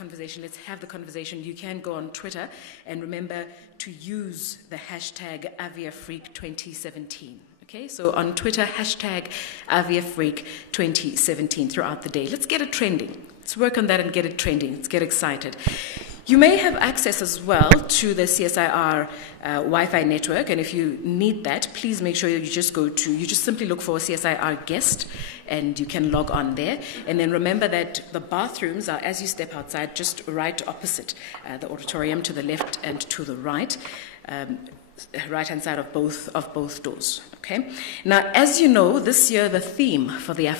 conversation. Let's have the conversation. You can go on Twitter and remember to use the hashtag AviaFreak2017. Okay, so on Twitter, hashtag AviaFreak2017 throughout the day. Let's get it trending. Let's work on that and get it trending. Let's get excited. You may have access as well to the CSIR Wi-Fi network, and if you need that, please make sure you just simply look for CSIR guest, and you can log on there. And then remember that the bathrooms are, as you step outside, just right opposite the auditorium, to the left and to the right. Right-hand side of both doors. Okay. Now, as you know, this year the theme for the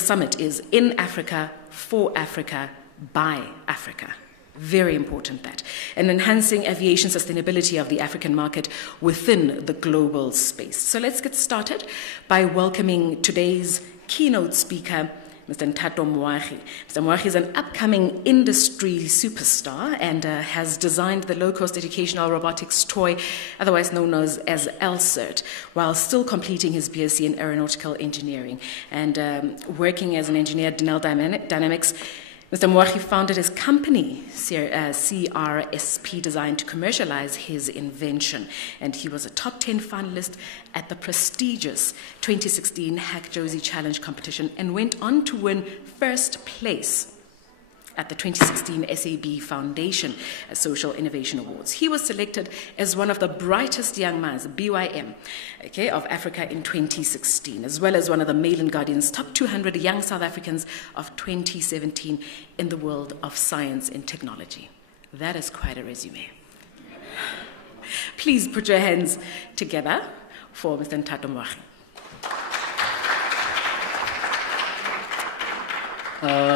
summit is "In Africa, for Africa, by Africa." Very important that. And enhancing aviation sustainability of the African market within the global space. So let's get started by welcoming today's keynote speaker, Mr. Nthato Moagi. Mr. Moagi is an upcoming industry superstar and has designed the low-cost educational robotics toy, otherwise known as LCERT, while still completing his BSc in aeronautical engineering. And working as an engineer at Denel Dynamics, Mr. Moagi founded his company, CRSP, designed to commercialize his invention. And he was a top 10 finalist at the prestigious 2016 Hack Josie Challenge competition and went on to win first place at the 2016 SAB Foundation Social Innovation Awards. He was selected as one of the brightest young minds, BYM, of Africa in 2016, as well as one of the Mail and Guardian's top 200 young South Africans of 2017 in the world of science and technology. That is quite a resume. Please put your hands together for Mr. Nthato Moagi.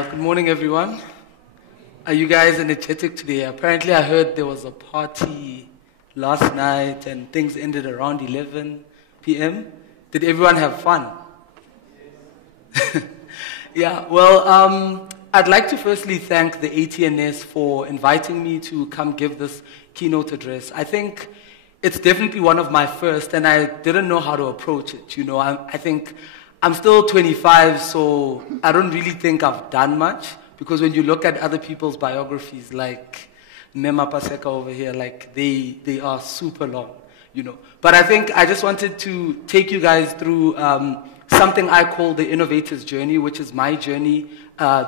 Good morning, everyone. Are you guys energetic today? Apparently, I heard there was a party last night and things ended around 11 p.m. Did everyone have fun? Yeah, well, I'd like to firstly thank the ATNS for inviting me to come give this keynote address. I think it's definitely one of my first, and I didn't know how to approach it. You know, I think I'm still 25, so I don't really think I've done much. Because when you look at other people's biographies, like Mema Paseka over here, like they are super long, you know. But I think I just wanted to take you guys through something I call the innovator's journey, which is my journey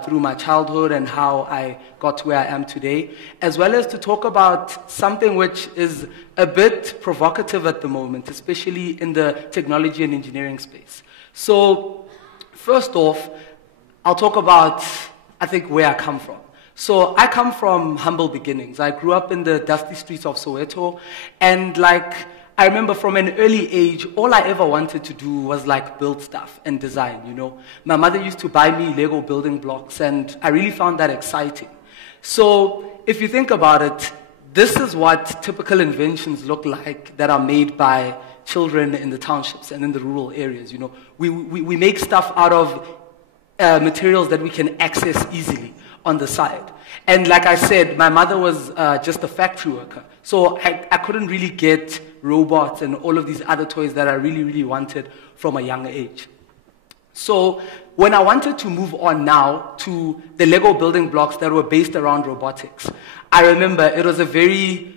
through my childhood and how I got to where I am today, as well as to talk about something which is a bit provocative at the moment, especially in the technology and engineering space. So first off, I'll talk about, I think, where I come from. So I come from humble beginnings. I grew up in the dusty streets of Soweto, and I remember from an early age, all I ever wanted to do was build stuff and design, you know. My mother used to buy me Lego building blocks, and I really found that exciting. So if you think about it, this is what typical inventions look like that are made by children in the townships and in the rural areas, you know. We make stuff out of materials that we can access easily on the side. And like I said, my mother was just a factory worker. So I couldn't really get robots and all of these other toys that I really, really wanted from a young age. So when I wanted to move on now to the Lego building blocks that were based around robotics, I remember it was a very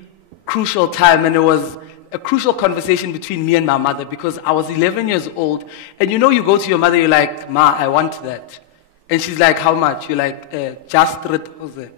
crucial time, and it was a crucial conversation between me and my mother, because I was 11 years old, and you know, you go to your mother, you're like, "Ma, I want that." And she's like, "How much?" You're like, "Just 3,000.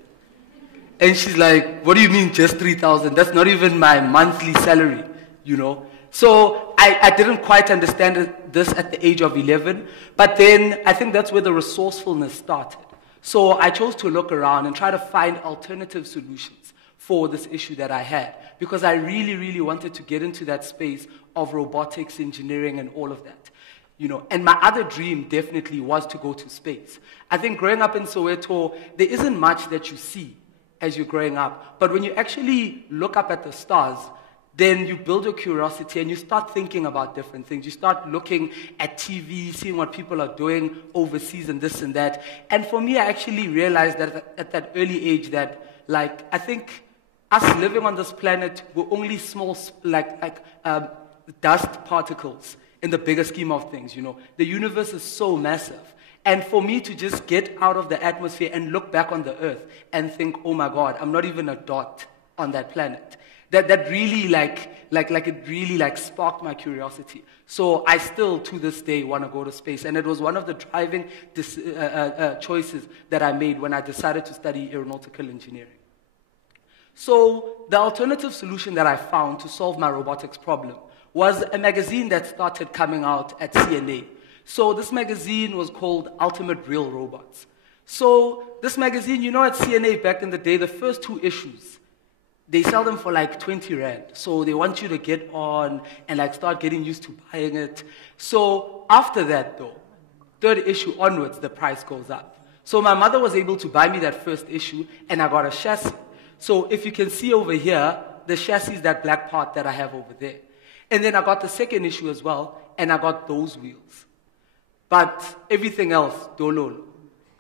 And she's like, "What do you mean just 3,000? That's not even my monthly salary, you know." So I didn't quite understand this at the age of 11, but then I think that's where the resourcefulness started. So I chose to look around and try to find alternative solutions for this issue that I had, because I really, really wanted to get into that space of robotics, engineering, and all of that. You know, and my other dream definitely was to go to space. I think growing up in Soweto, there isn't much that you see as you're growing up. But when you actually look up at the stars, then you build your curiosity and you start thinking about different things. You start looking at TV, seeing what people are doing overseas and this and that. And for me, I actually realized that at that early age that, I think us living on this planet, we're only small, dust particles in the bigger scheme of things, you know. The universe is so massive. And for me to just get out of the atmosphere and look back on the earth and think, oh my God, I'm not even a dot on that planet. That really it really sparked my curiosity. So I still to this day want to go to space. And it was one of the driving choices that I made when I decided to study aeronautical engineering. So the alternative solution that I found to solve my robotics problem was a magazine that started coming out at CNA. So this magazine was called Ultimate Real Robots. So this magazine, at CNA back in the day, the first 2 issues, they sell them for like 20 Rand. So they want you to get on and start getting used to buying it. So after that though, 3rd issue onwards, the price goes up. So my mother was able to buy me that first issue and I got a chassis. So if you can see over here, the chassis is that black part that I have over there. And then I got the 2nd issue as well and I got those wheels. But everything else, dololo.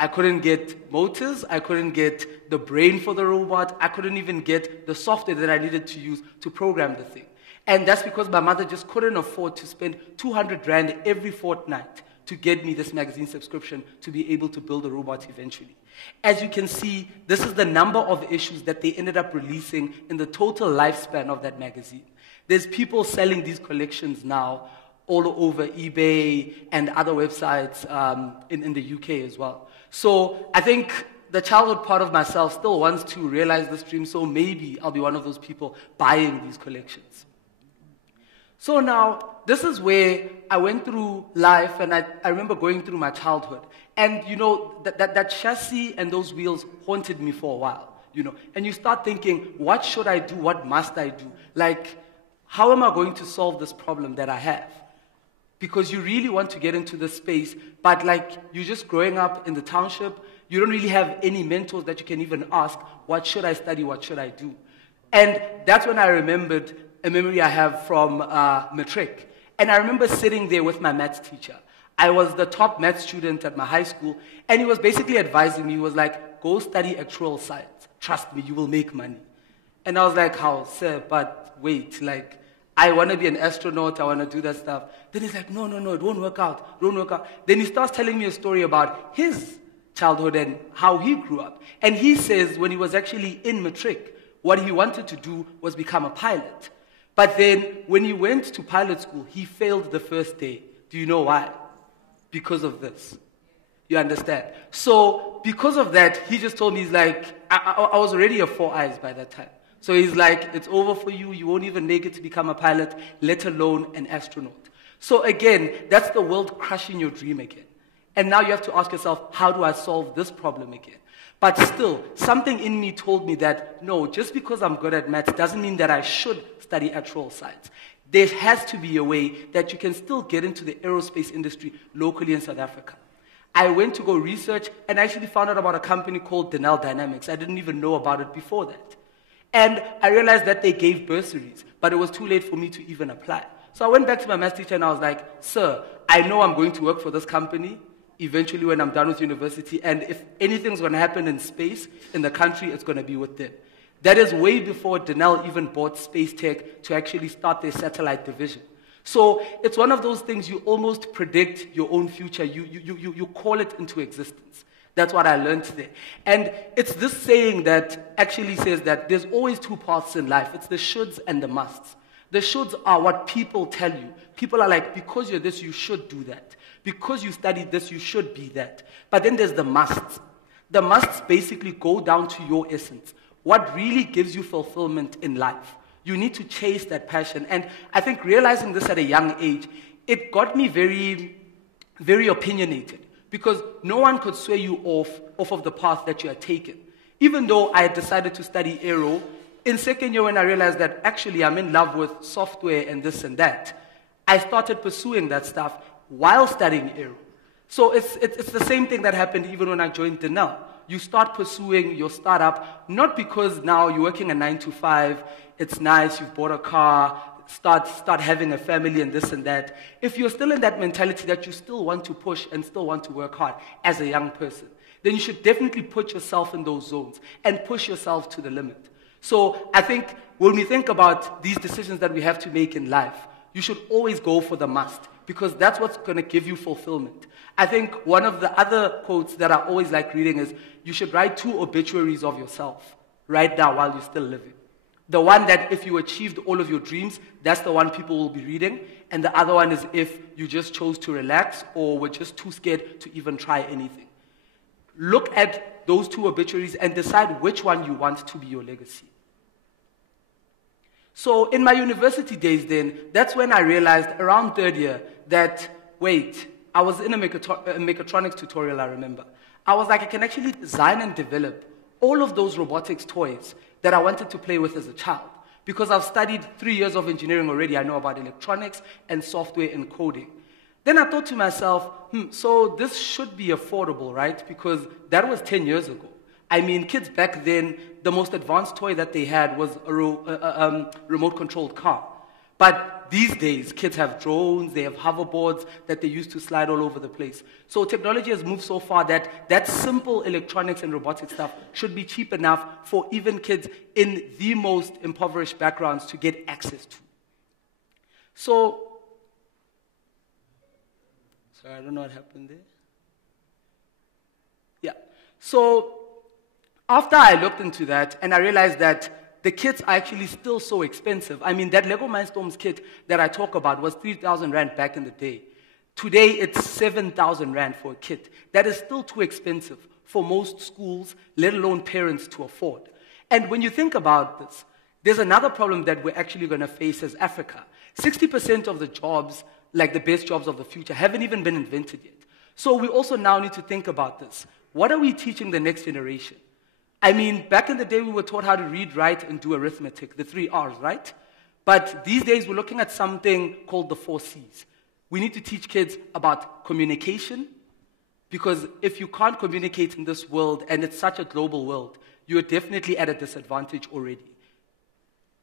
I couldn't get motors, I couldn't get the brain for the robot, I couldn't even get the software that I needed to use to program the thing. And that's because my mother just couldn't afford to spend 200 Rand every fortnight to get me this magazine subscription to be able to build a robot eventually. As you can see, this is the number of issues that they ended up releasing in the total lifespan of that magazine. There's people selling these collections now all over eBay and other websites in the UK as well. So I think the childhood part of myself still wants to realize this dream, so maybe I'll be one of those people buying these collections. So now, this is where I went through life, and I remember going through my childhood. And, that chassis and those wheels haunted me for a while, And you start thinking, what should I do? What must I do? How am I going to solve this problem that I have? Because you really want to get into this space, but you're just growing up in the township, you don't really have any mentors that you can even ask, what should I study, what should I do? And that's when I remembered a memory I have from matric. And I remember sitting there with my maths teacher. I was the top maths student at my high school, and he was basically advising me, he was like, go study actuarial science. Trust me, you will make money. And I was like, how, sir, but wait, I want to be an astronaut, I want to do that stuff. Then he's like, no, it won't work out, Then he starts telling me a story about his childhood and how he grew up. And he says when he was actually in matric, what he wanted to do was become a pilot. But then when he went to pilot school, he failed the first day. Do you know why? Because of this. You understand? So because of that, he just told me, he's like, I was already a 4 eyes by that time. So he's like, it's over for you. You won't even make it to become a pilot, let alone an astronaut. So again, that's the world crushing your dream again. And now you have to ask yourself, how do I solve this problem again? But still, something in me told me that, no, just because I'm good at maths doesn't mean that I should study actuarial science. There has to be a way that you can still get into the aerospace industry locally in South Africa. I went to go research and actually found out about a company called Denel Dynamics. I didn't even know about it before that. And I realized that they gave bursaries, but it was too late for me to even apply. So I went back to my maths teacher and I was like, sir, I know I'm going to work for this company eventually when I'm done with university, and if anything's going to happen in space, in the country, it's going to be with them. That is way before Denel even bought Space Tech to actually start their satellite division. So it's one of those things you almost predict your own future. You call it into existence. That's what I learned there. And it's this saying that actually says that there's always 2 paths in life. It's the shoulds and the musts. The shoulds are what people tell you. People are like, because you're this, you should do that. Because you studied this, you should be that. But then there's the musts. The musts basically go down to your essence. What really gives you fulfillment in life? You need to chase that passion. And I think realizing this at a young age, it got me very, very opinionated. Because no one could sway you off of the path that you had taken. Even though I had decided to study aero, in second year when I realized that actually I'm in love with software and this and that, I started pursuing that stuff while studying aero. So it's the same thing that happened even when I joined Denel. You start pursuing your startup, not because now you're working a 9 to 5, it's nice, you've bought a car, start having a family and this and that. If you're still in that mentality that you still want to push and still want to work hard as a young person, then you should definitely put yourself in those zones and push yourself to the limit. So I think when we think about these decisions that we have to make in life, you should always go for the must. because that's what's going to give you fulfillment. I think one of the other quotes that I always like reading is, you should write 2 obituaries of yourself right now while you're still living. The one that if you achieved all of your dreams, that's the one people will be reading. And the other one is if you just chose to relax or were just too scared to even try anything. Look at those 2 obituaries and decide which one you want to be your legacy. So in my university days then, that's when I realized around 3rd year that, wait, I was in a mechatronics tutorial, I remember. I was like, I can actually design and develop all of those robotics toys that I wanted to play with as a child. Because I've studied 3 years of engineering already, I know about electronics and software and coding. Then I thought to myself, so this should be affordable, right? Because that was 10 years ago. I mean, kids back then, the most advanced toy that they had was a remote-controlled car. But these days, kids have drones, they have hoverboards that they use to slide all over the place. So technology has moved so far that that simple electronics and robotic stuff should be cheap enough for even kids in the most impoverished backgrounds to get access to. So, sorry, I don't know what happened there. Yeah. So, after I looked into that, and I realized that the kits are actually still so expensive. I mean, that Lego Mindstorms kit that I talk about was 3,000 Rand back in the day. Today, it's 7,000 Rand for a kit. That is still too expensive for most schools, let alone parents, to afford. And when you think about this, there's another problem that we're actually going to face as Africa. 60% of the jobs, like the best jobs of the future, haven't even been invented yet. So we also now need to think about this. What are we teaching the next generation? I mean, back in the day, we were taught how to read, write, and do arithmetic, the 3 R's, right? But these days, we're looking at something called the 4 C's. We need to teach kids about communication, because if you can't communicate in this world, and it's such a global world, you're definitely at a disadvantage already.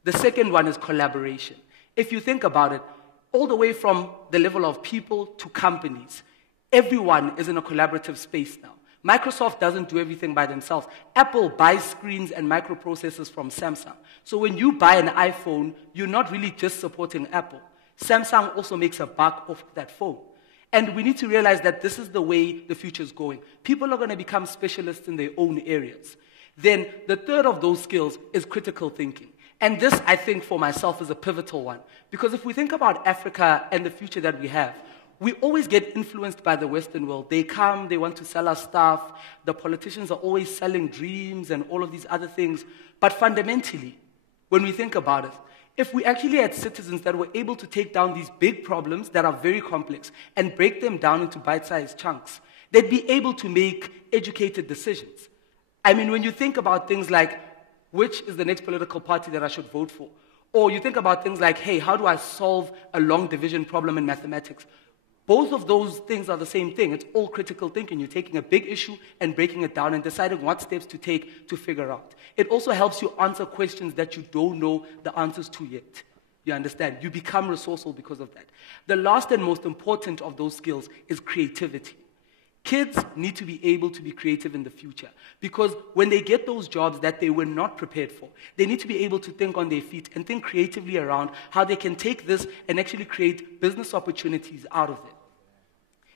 The second one is collaboration. If you think about it, all the way from the level of people to companies, everyone is in a collaborative space now. Microsoft doesn't do everything by themselves. Apple buys screens and microprocessors from Samsung. So when you buy an iPhone, you're not really just supporting Apple. Samsung also makes a buck off that phone. And we need to realize that this is the way the future is going. People are going to become specialists in their own areas. Then the third of those skills is critical thinking. And this, I think, for myself, is a pivotal one. Because if we think about Africa and the future that we have, we always get influenced by the Western world. They come, they want to sell us stuff. The politicians are always selling dreams and all of these other things. But fundamentally, when we think about it, if we actually had citizens that were able to take down these big problems that are very complex and break them down into bite-sized chunks, they'd be able to make educated decisions. I mean, when you think about things like, which is the next political party that I should vote for? Or you think about things like, hey, how do I solve a long division problem in mathematics? Both of those things are the same thing. It's all critical thinking. You're taking a big issue and breaking it down and deciding what steps to take to figure out. It also helps you answer questions that you don't know the answers to yet. You understand? You become resourceful because of that. The last and most important of those skills is creativity. Kids need to be able to be creative in the future because when they get those jobs that they were not prepared for, they need to be able to think on their feet and think creatively around how they can take this and actually create business opportunities out of it.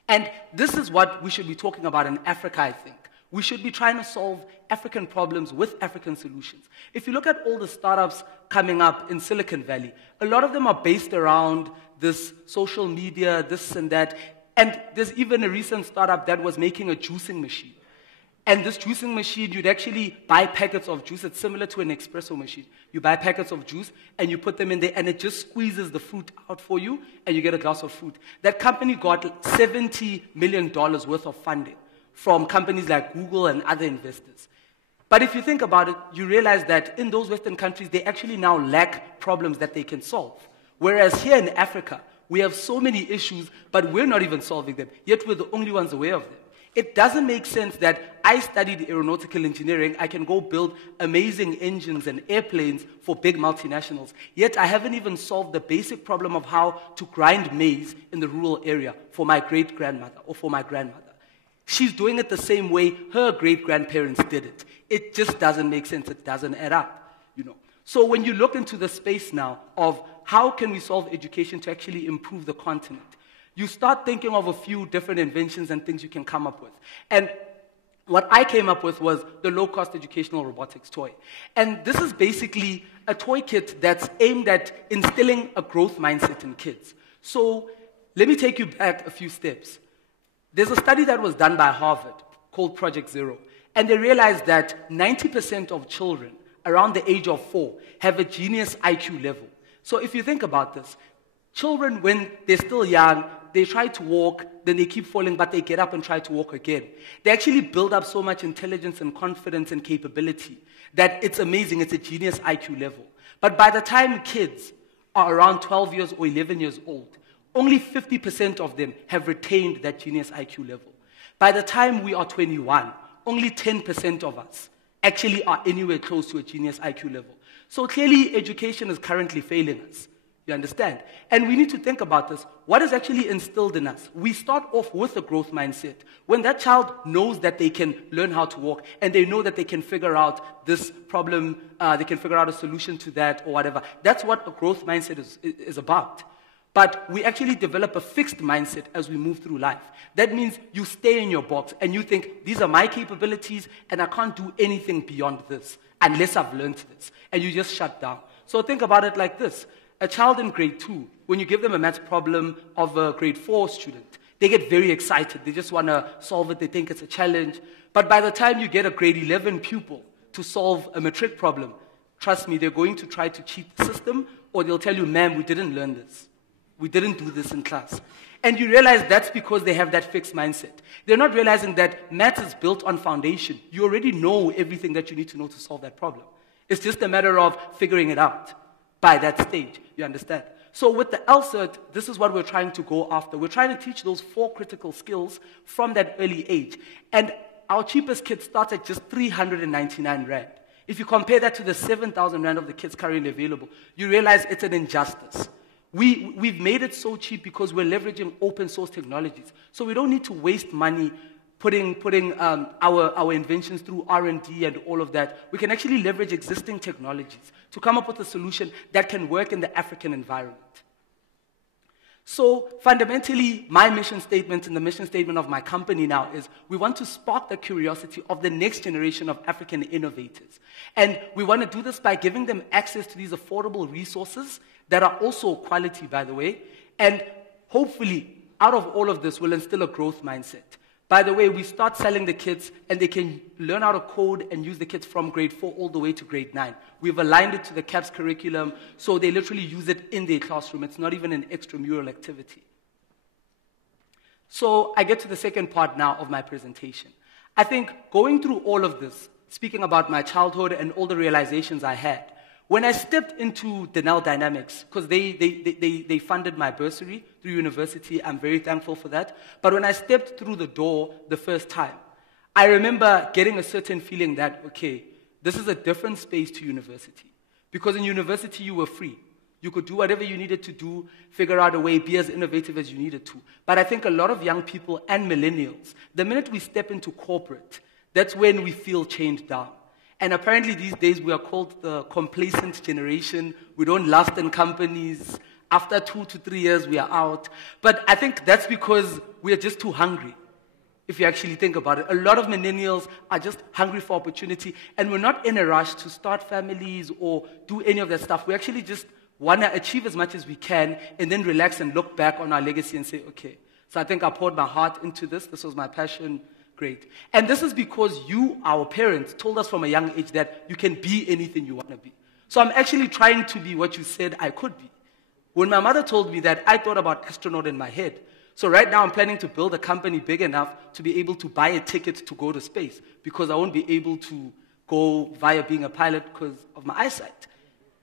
And this is what we should be talking about in Africa, I think. We should be trying to solve African problems with African solutions. If you look at all the startups coming up in Silicon Valley, a lot of them are based around this social media, this and that. And there's even a recent startup that was making a juicing machine. And this juicing machine, you'd actually buy packets of juice. It's similar to an espresso machine. You buy packets of juice, and you put them in there, and it just squeezes the fruit out for you, and you get a glass of fruit. That company got $70 million worth of funding from companies like Google and other investors. But if you think about it, you realize that in those Western countries, they actually now lack problems that they can solve. Whereas here in Africa, we have so many issues, but we're not even solving them, yet we're the only ones aware of them. It doesn't make sense that I studied aeronautical engineering, I can go build amazing engines and airplanes for big multinationals, yet I haven't even solved the basic problem of how to grind maize in the rural area for my great-grandmother or for my grandmother. She's doing it the same way her great-grandparents did it. It just doesn't make sense, it doesn't add up, you know. So when you look into the space now of how can we solve education to actually improve the continent, you start thinking of a few different inventions and things you can come up with. And what I came up with was the low-cost educational robotics toy. And this is basically a toy kit that's aimed at instilling a growth mindset in kids. So let me take you back a few steps. There's a study that was done by Harvard called Project Zero. And they realized that 90% of children around the age of 4 have a genius IQ level. So if you think about this, children, when they're still young, they try to walk, then they keep falling, but they get up and try to walk again. They actually build up so much intelligence and confidence and capability that it's amazing. It's a genius IQ level. But by the time kids are around 12 years or 11 years old, only 50% of them have retained that genius IQ level. By the time we are 21, only 10% of us actually are anywhere close to a genius IQ level. So clearly, education is currently failing us. You understand? And we need to think about this. What is actually instilled in us? We start off with a growth mindset. When that child knows that they can learn how to walk and they know that they can figure out this problem, they can figure out a solution to that or whatever. That's what a growth mindset is about. But we actually develop a fixed mindset as we move through life. That means you stay in your box and you think, these are my capabilities and I can't do anything beyond this unless I've learned this. And you just shut down. So think about it like this. A child in grade 2, when you give them a math problem of a grade 4 student, they get very excited. They just want to solve it. They think it's a challenge. But by the time you get a grade 11 pupil to solve a matric problem, trust me, they're going to try to cheat the system, or they'll tell you, ma'am, we didn't learn this. We didn't do this in class. And you realize that's because they have that fixed mindset. They're not realizing that math is built on foundation. You already know everything that you need to know to solve that problem. It's just a matter of figuring it out by that stage, you understand? So with the LCERT, this is what we're trying to go after. We're trying to teach those 4 critical skills from that early age. And our cheapest kit starts at just 399 Rand. If you compare that to the 7,000 Rand of the kits currently available, you realize it's an injustice. We've made it so cheap because we're leveraging open source technologies. So we don't need to waste money putting our inventions through R&D and all of that. We can actually leverage existing technologies to come up with a solution that can work in the African environment. So fundamentally, my mission statement and the mission statement of my company now is we want to spark the curiosity of the next generation of African innovators. And we want to do this by giving them access to these affordable resources that are also quality, by the way. And hopefully, out of all of this, we'll instill a growth mindset. By the way, we start selling the kits, and they can learn how to code and use the kits from grade 4 all the way to grade 9. We've aligned it to the CAPS curriculum, so they literally use it in their classroom. It's not even an extramural activity. So I get to the second part now of my presentation. I think going through all of this, speaking about my childhood and all the realizations I had, when I stepped into Denel Dynamics, because they funded my bursary through university, I'm very thankful for that. But when I stepped through the door the first time, I remember getting a certain feeling that, okay, this is a different space to university. Because in university, you were free. You could do whatever you needed to do, figure out a way, be as innovative as you needed to. But I think a lot of young people and millennials, the minute we step into corporate, that's when we feel chained down. And apparently these days we are called the complacent generation. We don't last in companies. After 2 to 3 years, we are out. But I think that's because we are just too hungry, if you actually think about it. A lot of millennials are just hungry for opportunity, and we're not in a rush to start families or do any of that stuff. We actually just want to achieve as much as we can and then relax and look back on our legacy and say, okay, so I think I poured my heart into this. This was my passion. Great. And this is because you, our parents, told us from a young age that you can be anything you want to be. So I'm actually trying to be what you said I could be. When my mother told me that, I thought about astronaut in my head. So right now I'm planning to build a company big enough to be able to buy a ticket to go to space, because I won't be able to go via being a pilot because of my eyesight.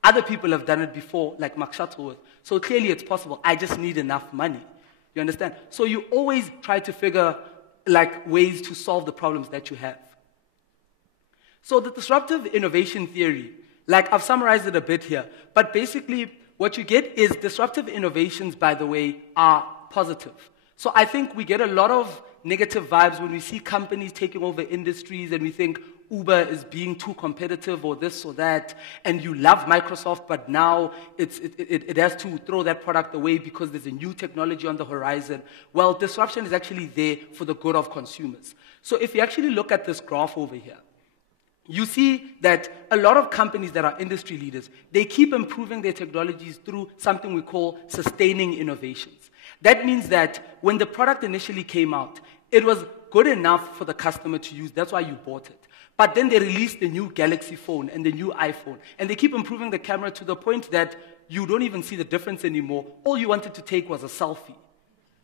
Other people have done it before, like Mark Shuttleworth. So clearly it's possible. I just need enough money. You understand? So you always try to figure ways to solve the problems that you have. So the disruptive innovation theory, I've summarized it a bit here, but basically what you get is disruptive innovations, by the way, are positive. So I think we get a lot of negative vibes when we see companies taking over industries and we think, Uber is being too competitive or this or that, and you love Microsoft, but now it has to throw that product away because there's a new technology on the horizon. Well, disruption is actually there for the good of consumers. So if you actually look at this graph over here, you see that a lot of companies that are industry leaders, they keep improving their technologies through something we call sustaining innovations. That means that when the product initially came out, it was good enough for the customer to use. That's why you bought it. But then they released the new Galaxy phone and the new iPhone, and they keep improving the camera to the point that you don't even see the difference anymore. All you wanted to take was a selfie.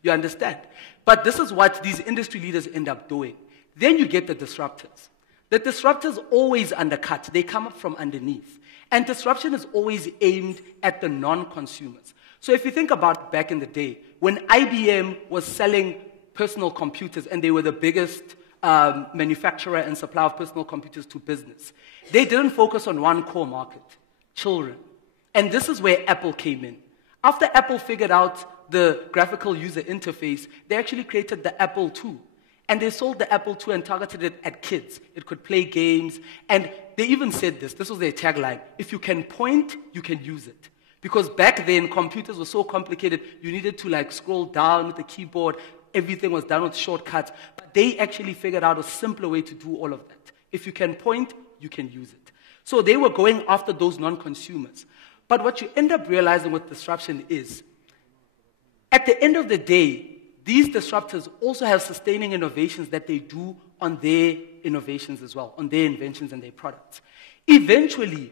You understand? But this is what these industry leaders end up doing. Then you get the disruptors. The disruptors always undercut. They come up from underneath. And disruption is always aimed at the non-consumers. So if you think about back in the day, when IBM was selling personal computers and they were the biggest manufacturer and supplier of personal computers to business, they didn't focus on one core market, children. And this is where Apple came in. After Apple figured out the graphical user interface, they actually created the Apple II. And they sold the Apple II and targeted it at kids. It could play games. And they even said this was their tagline: if you can point, you can use it. Because back then, computers were so complicated, you needed to scroll down with the keyboard. Everything was done with shortcuts. But they actually figured out a simpler way to do all of that. If you can point, you can use it. So they were going after those non-consumers. But what you end up realizing with disruption is, at the end of the day, these disruptors also have sustaining innovations that they do on their innovations as well, on their inventions and their products. Eventually,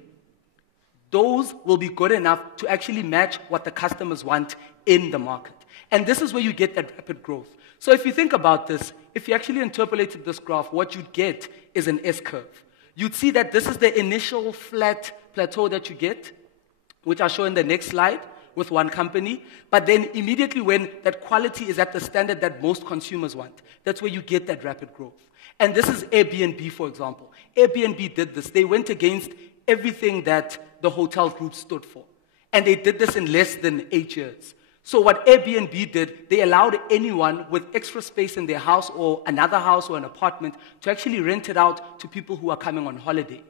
those will be good enough to actually match what the customers want in the market. And this is where you get that rapid growth. So if you think about this, if you actually interpolated this graph, what you'd get is an S-curve. You'd see that this is the initial flat plateau that you get, which I'll show in the next slide, with one company, but then immediately when that quality is at the standard that most consumers want, that's where you get that rapid growth. And this is Airbnb, for example. Airbnb did this. They went against everything that the hotel group stood for. And they did this in less than 8 years. So what Airbnb did, they allowed anyone with extra space in their house or another house or an apartment to actually rent it out to people who are coming on holiday.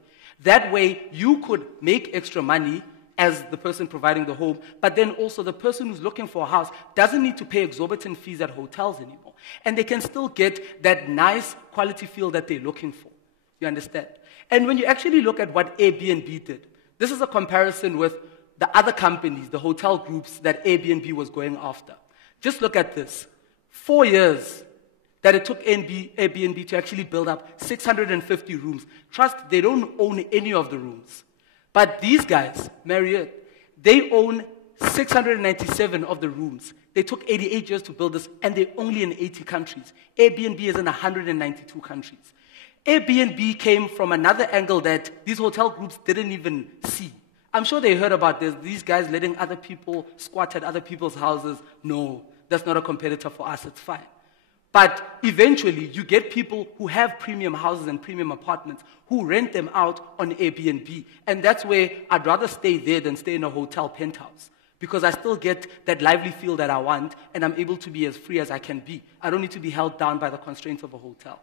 That way, you could make extra money as the person providing the home, but then also the person who's looking for a house doesn't need to pay exorbitant fees at hotels anymore. And they can still get that nice quality feel that they're looking for. You understand? And when you actually look at what Airbnb did, this is a comparison with the other companies, the hotel groups that Airbnb was going after. Just look at this. 4 years that it took Airbnb to actually build up 650 rooms. Trust, they don't own any of the rooms. But these guys, Marriott, they own 697 of the rooms. They took 88 years to build this, and they're only in 80 countries. Airbnb is in 192 countries. Airbnb came from another angle that these hotel groups didn't even see. I'm sure they heard about this. These guys letting other people squat at other people's houses. No, that's not a competitor for us. It's fine. But eventually, you get people who have premium houses and premium apartments who rent them out on Airbnb. And that's where I'd rather stay there than stay in a hotel penthouse. Because I still get that lively feel that I want, and I'm able to be as free as I can be. I don't need to be held down by the constraints of a hotel.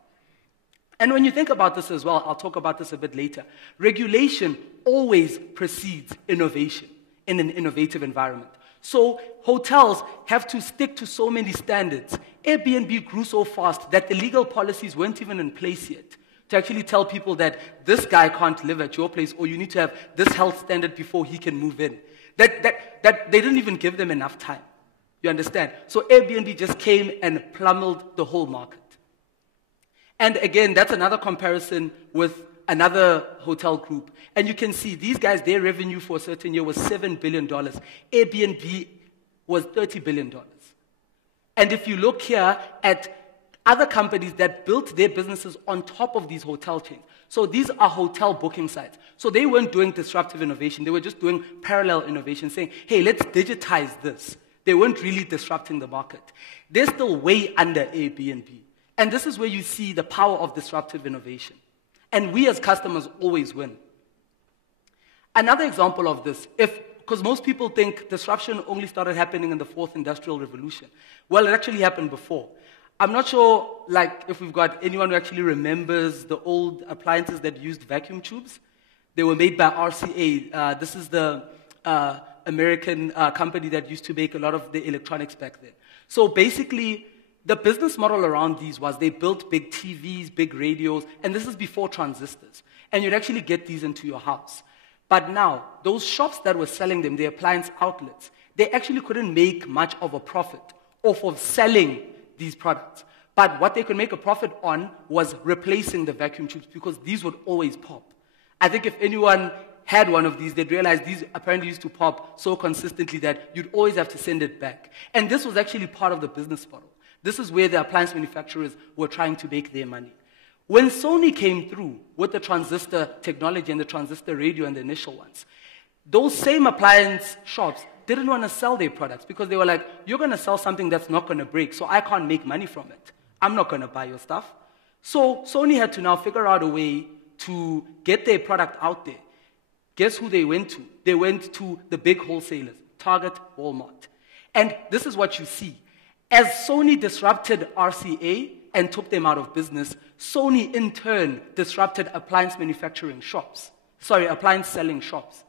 And when you think about this as well, I'll talk about this a bit later, regulation always precedes innovation in an innovative environment. So hotels have to stick to so many standards. Airbnb grew so fast that the legal policies weren't even in place yet to actually tell people that this guy can't live at your place or you need to have this health standard before he can move in. That they didn't even give them enough time. You understand? So Airbnb just came and plummeled the whole market. And again, that's another comparison with another hotel group. And you can see these guys, their revenue for a certain year was $7 billion. Airbnb was $30 billion. And if you look here at other companies that built their businesses on top of these hotel chains, so these are hotel booking sites. So they weren't doing disruptive innovation. They were just doing parallel innovation, saying, hey, let's digitize this. They weren't really disrupting the market. They're still way under Airbnb. And this is where you see the power of disruptive innovation. And we as customers always win. Another example of this, because most people think disruption only started happening in the fourth industrial revolution. Well, it actually happened before. I'm not sure, like, if we've got anyone who actually remembers the old appliances that used vacuum tubes. They were made by RCA. This is the American company that used to make a lot of the electronics back then. So basically, the business model around these was they built big TVs, big radios, and this is before transistors. And you'd actually get these into your house. But now, those shops that were selling them, the appliance outlets, they actually couldn't make much of a profit off of selling these products. But what they could make a profit on was replacing the vacuum tubes, because these would always pop. I think if anyone had one of these, they'd realize these apparently used to pop so consistently that you'd always have to send it back. And this was actually part of the business model. This is where the appliance manufacturers were trying to make their money. When Sony came through with the transistor technology and the transistor radio and the initial ones, those same appliance shops didn't want to sell their products because they were like, you're going to sell something that's not going to break, so I can't make money from it. I'm not going to buy your stuff. So Sony had to now figure out a way to get their product out there. Guess who they went to? They went to the big wholesalers, Target, Walmart. And this is what you see. As Sony disrupted RCA and took them out of business, Sony in turn disrupted appliance manufacturing shops. Appliance selling shops.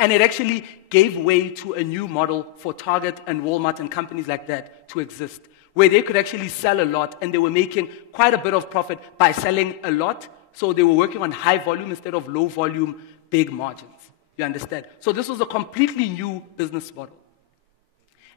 And it actually gave way to a new model for Target and Walmart and companies like that to exist, where they could actually sell a lot and they were making quite a bit of profit by selling a lot. So they were working on high volume instead of low volume, big margins. You understand? So this was a completely new business model.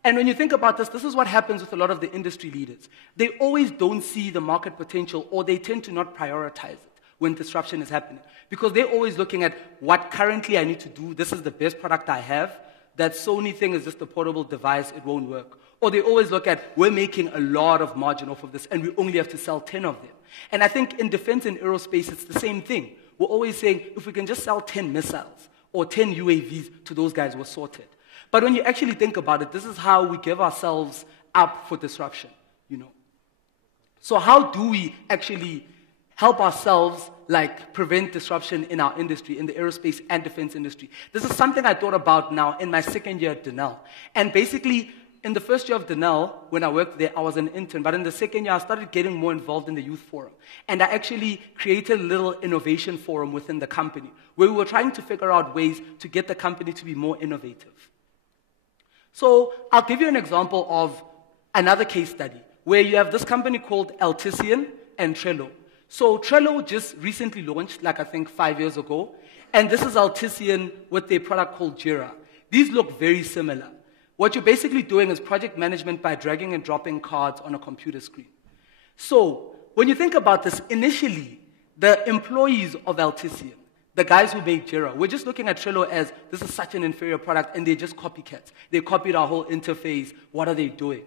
And when you think about this, this is what happens with a lot of the industry leaders. They always don't see the market potential, or they tend to not prioritize it when disruption is happening. Because they're always looking at what currently I need to do. This is the best product I have. That Sony thing is just a portable device. It won't work. Or they always look at, we're making a lot of margin off of this, and we only have to sell 10 of them. And I think in defense and aerospace, it's the same thing. We're always saying, if we can just sell 10 missiles or 10 UAVs to those guys, we're sorted. But when you actually think about it, this is how we give ourselves up for disruption, you know. So how do we actually help ourselves, like, prevent disruption in our industry, in the aerospace and defense industry? This is something I thought about now in my second year at Denel. And basically, in the first year of Denel, when I worked there, I was an intern. But in the second year, I started getting more involved in the youth forum. And I actually created a little innovation forum within the company, where we were trying to figure out ways to get the company to be more innovative. So I'll give you an example of another case study, where you have this company called Altician and Trello. So Trello just recently launched, like I think 5 years ago, and this is Altician with their product called Jira. These look very similar. What you're basically doing is project management by dragging and dropping cards on a computer screen. So when you think about this, initially, the employees of Altician, the guys who make Jira, we're just looking at Trello as this is such an inferior product, and they're just copycats. They copied our whole interface. What are they doing?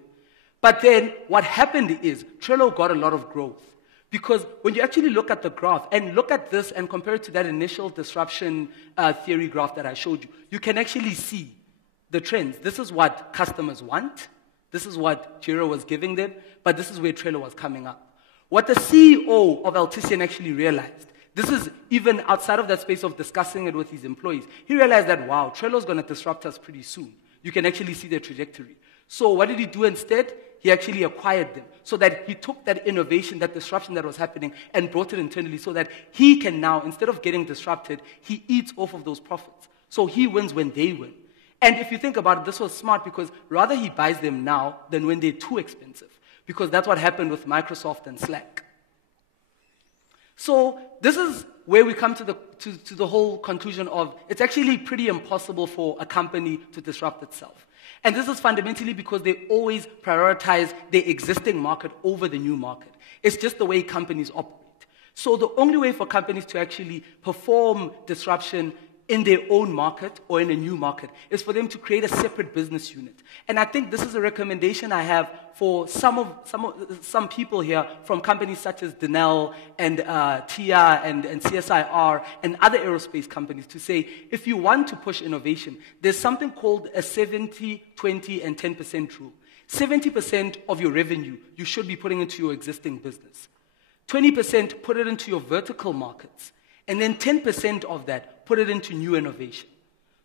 But then what happened is Trello got a lot of growth. Because when you actually look at the graph, and look at this and compare it to that initial disruption theory graph that I showed you, you can actually see the trends. This is what customers want. This is what Jira was giving them. But this is where Trello was coming up. What the CEO of Altician actually realized, this is even outside of that space of discussing it with his employees, he realized that, wow, Trello's going to disrupt us pretty soon. You can actually see their trajectory. So what did he do instead? He actually acquired them, so that he took that innovation, that disruption that was happening, and brought it internally, so that he can now, instead of getting disrupted, he eats off of those profits. So he wins when they win. And if you think about it, this was smart, because rather he buys them now than when they're too expensive, because that's what happened with Microsoft and Slack. So this is where we come to the whole conclusion of it's actually pretty impossible for a company to disrupt itself. And this is fundamentally because they always prioritize their existing market over the new market. It's just the way companies operate. So the only way for companies to actually perform disruption in their own market or in a new market is for them to create a separate business unit. And I think this is a recommendation I have for some people here from companies such as Denel and TIA and CSIR and other aerospace companies to say, if you want to push innovation, there's something called a 70, 20, and 10% rule. 70% of your revenue you should be putting into your existing business. 20% put it into your vertical markets. And then 10% of that, put it into new innovation.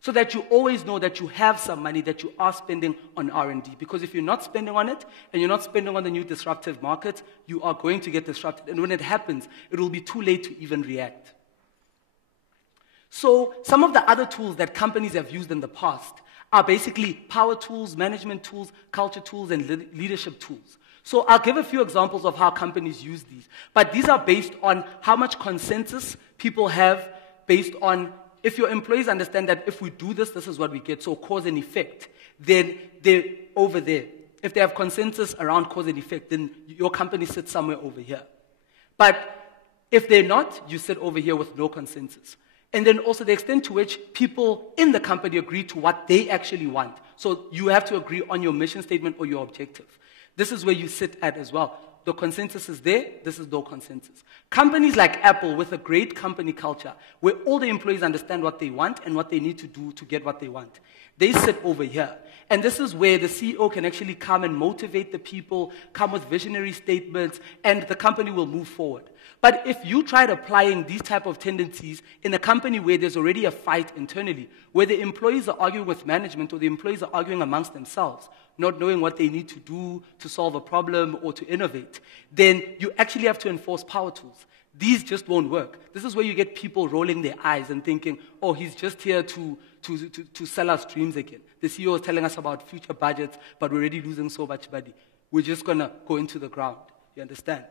so that you always know that you have some money that you are spending on R&D. Because if you're not spending on it, and you're not spending on the new disruptive markets, you are going to get disrupted. And when it happens, it will be too late to even react. So some of the other tools that companies have used in the past are basically power tools, management tools, culture tools, and leadership tools. So I'll give a few examples of how companies use these. But these are based on how much consensus people have, based on if your employees understand that if we do this, this is what we get, so cause and effect, then they're over there. If they have consensus around cause and effect, then your company sits somewhere over here. But if they're not, you sit over here with no consensus. And then also the extent to which people in the company agree to what they actually want. So you have to agree on your mission statement or your objective. This is where you sit at as well. The consensus is there, this is no consensus. Companies like Apple with a great company culture, where all the employees understand what they want and what they need to do to get what they want. They sit over here. And this is where the CEO can actually come and motivate the people, come with visionary statements, and the company will move forward. But if you tried applying these type of tendencies in a company where there's already a fight internally, where the employees are arguing with management or the employees are arguing amongst themselves, not knowing what they need to do to solve a problem or to innovate, then you actually have to enforce power tools. These just won't work. This is where you get people rolling their eyes and thinking, oh, he's just here to sell us dreams again. The CEO is telling us about future budgets, but we're already losing so much money. We're just going to go into the ground. You understand?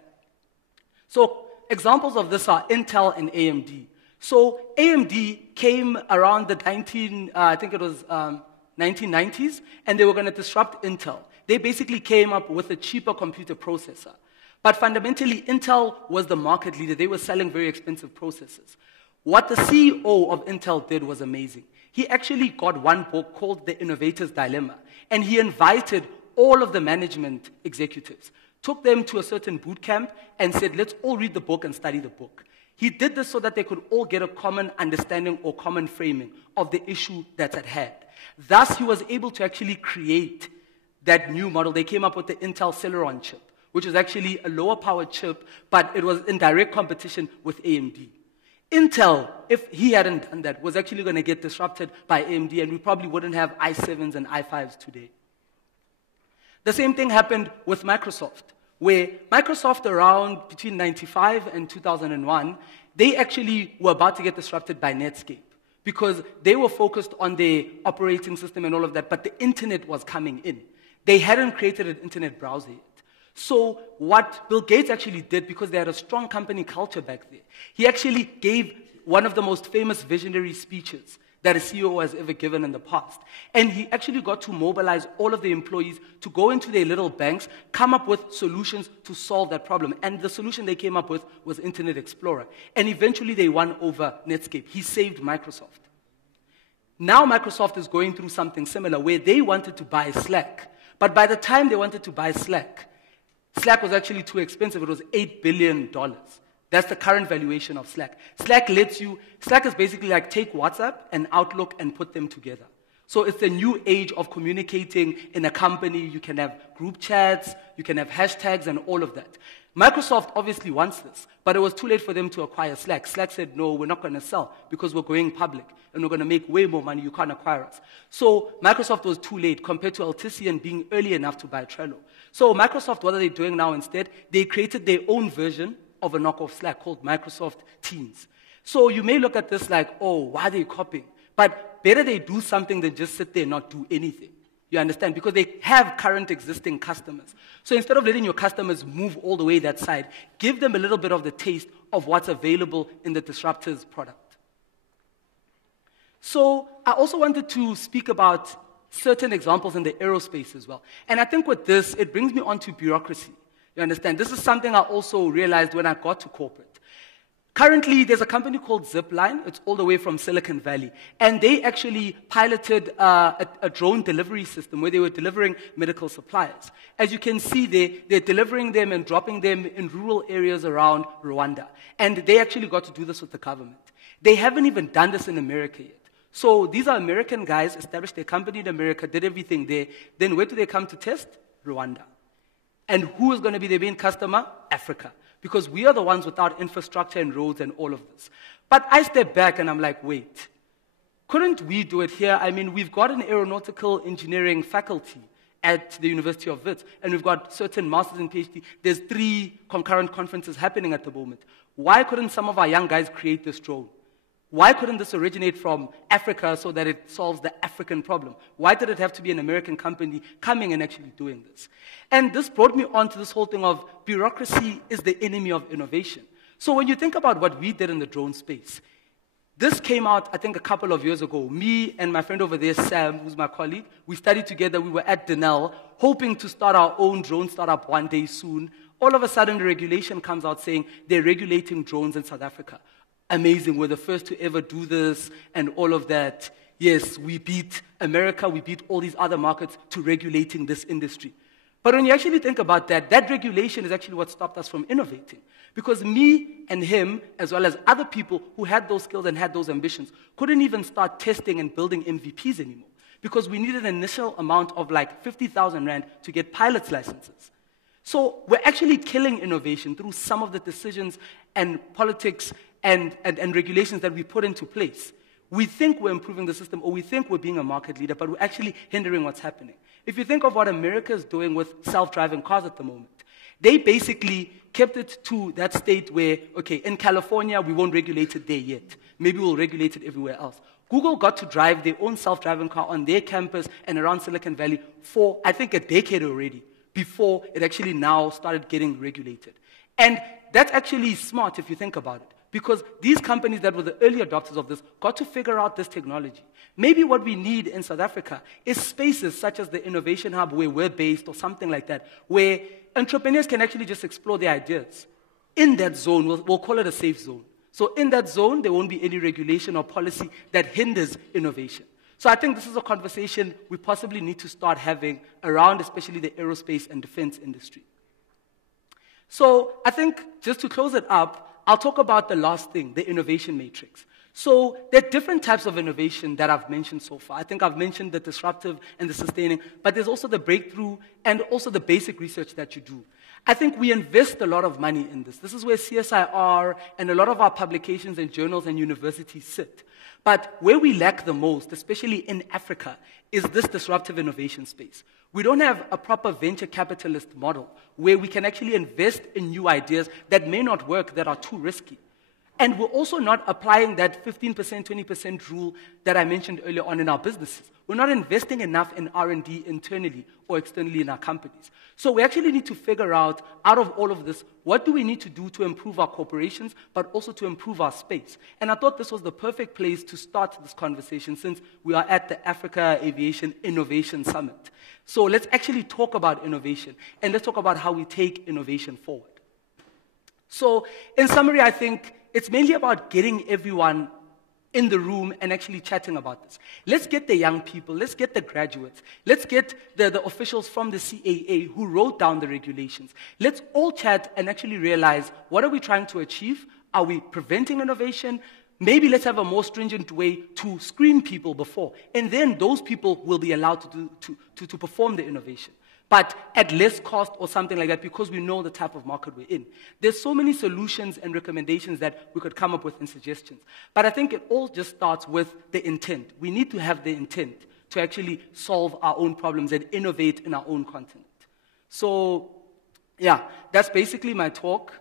So examples of this are Intel and AMD. So AMD came around the 1990s, and they were going to disrupt Intel. They basically came up with a cheaper computer processor. But fundamentally, Intel was the market leader. They were selling very expensive processors. What the CEO of Intel did was amazing. He actually got one book called The Innovator's Dilemma, and he invited all of the management executives, took them to a certain boot camp, and said, let's all read the book and study the book. He did this so that they could all get a common understanding or common framing of the issue that's at hand. Thus, he was able to actually create that new model. They came up with the Intel Celeron chip, which was actually a lower power chip, but it was in direct competition with AMD. Intel, if he hadn't done that, was actually going to get disrupted by AMD, and we probably wouldn't have i7s and i5s today. The same thing happened with Microsoft, where Microsoft around between 1995 and 2001, they actually were about to get disrupted by Netscape because they were focused on their operating system and all of that, but the internet was coming in. They hadn't created an internet browser yet. So what Bill Gates actually did, because they had a strong company culture back there, he actually gave one of the most famous visionary speeches that a CEO has ever given in the past. And he actually got to mobilize all of the employees to go into their little banks, come up with solutions to solve that problem. And the solution they came up with was Internet Explorer. And eventually they won over Netscape. He saved Microsoft. Now Microsoft is going through something similar where they wanted to buy Slack. But by the time they wanted to buy Slack, Slack was actually too expensive. It was $8 billion. That's the current valuation of Slack. Slack is basically like take WhatsApp and Outlook and put them together. So it's the new age of communicating in a company. You can have group chats, you can have hashtags and all of that. Microsoft obviously wants this, but it was too late for them to acquire Slack. Slack said, no, we're not going to sell because we're going public and we're going to make way more money. You can't acquire us. So Microsoft was too late compared to Alticean being early enough to buy Trello. So Microsoft, what are they doing now instead? They created their own version of a knockoff Slack called Microsoft Teams. So you may look at this like, oh, why are they copying? But better they do something than just sit there and not do anything. You understand? Because they have current existing customers. So instead of letting your customers move all the way that side, give them a little bit of the taste of what's available in the disruptors product. So I also wanted to speak about certain examples in the aerospace as well. And I think with this, it brings me on to bureaucracy. You understand? This is something I also realized when I got to corporate. Currently, there's a company called Zipline. It's all the way from Silicon Valley. And they actually piloted a drone delivery system where they were delivering medical supplies. As you can see, they're delivering them and dropping them in rural areas around Rwanda. And they actually got to do this with the government. They haven't even done this in America yet. So these are American guys, established their company in America, did everything there. Then where do they come to test? Rwanda. And who is going to be their main customer? Africa. Because we are the ones without infrastructure and roads and all of this. But I step back and I'm like, wait. couldn't we do it here? I mean, we've got an aeronautical engineering faculty at the University of Wits, and we've got certain masters and PhD. There's 3 concurrent conferences happening at the moment. Why couldn't some of our young guys create this drone? Why couldn't this originate from Africa so that it solves the African problem? Why did it have to be an American company coming and actually doing this? And this brought me on to this whole thing of bureaucracy is the enemy of innovation. So when you think about what we did in the drone space, this came out, I think, a couple of years ago. Me and my friend over there, Sam, who's my colleague, we studied together. We were at Denel, hoping to start our own drone startup one day soon. All of a sudden, the regulation comes out saying they're regulating drones in South Africa. Amazing, we're the first to ever do this and all of that. Yes, we beat America, we beat all these other markets to regulating this industry. But when you actually think about that, that regulation is actually what stopped us from innovating. Because me and him, as well as other people who had those skills and had those ambitions, couldn't even start testing and building MVPs anymore. Because we needed an initial amount of like 50,000 Rand to get pilot's licenses. So we're actually killing innovation through some of the decisions and politics and regulations that we put into place. We think we're improving the system, or we think we're being a market leader, but we're actually hindering what's happening. If you think of what America is doing with self-driving cars at the moment, they basically kept it to that state where, okay, in California, we won't regulate it there yet. Maybe we'll regulate it everywhere else. Google got to drive their own self-driving car on their campus and around Silicon Valley for, I think, a decade already, before it actually now started getting regulated. And that's actually smart if you think about it. Because these companies that were the early adopters of this got to figure out this technology. Maybe what we need in South Africa is spaces such as the Innovation Hub where we're based or something like that, where entrepreneurs can actually just explore their ideas. In that zone, we'll call it a safe zone. So in that zone, there won't be any regulation or policy that hinders innovation. So I think this is a conversation we possibly need to start having around especially the aerospace and defense industry. So I think just to close it up, I'll talk about the last thing, the innovation matrix. So there are different types of innovation that I've mentioned so far. I think I've mentioned the disruptive and the sustaining, but there's also the breakthrough and also the basic research that you do. I think we invest a lot of money in this. This is where CSIR and a lot of our publications and journals and universities sit. But where we lack the most, especially in Africa, is this disruptive innovation space. We don't have a proper venture capitalist model where we can actually invest in new ideas that may not work, that are too risky. And we're also not applying that 15%, 20% rule that I mentioned earlier on in our businesses. We're not investing enough in R&D internally or externally in our companies. So we actually need to figure out of all of this, what do we need to do to improve our corporations, but also to improve our space? And I thought this was the perfect place to start this conversation since we are at the Africa Aviation Innovation Summit. So let's actually talk about innovation, and let's talk about how we take innovation forward. So in summary, I think it's mainly about getting everyone in the room and actually chatting about this. Let's get the young people, let's get the graduates, let's get the officials from the CAA who wrote down the regulations. Let's all chat and actually realize, what are we trying to achieve? Are we preventing innovation? Maybe let's have a more stringent way to screen people before, and then those people will be allowed to perform the innovation, but at less cost or something like that, because we know the type of market we're in. There's so many solutions and recommendations that we could come up with and suggestions. But I think it all just starts with the intent. We need to have the intent to actually solve our own problems and innovate in our own continent. So, yeah, that's basically my talk.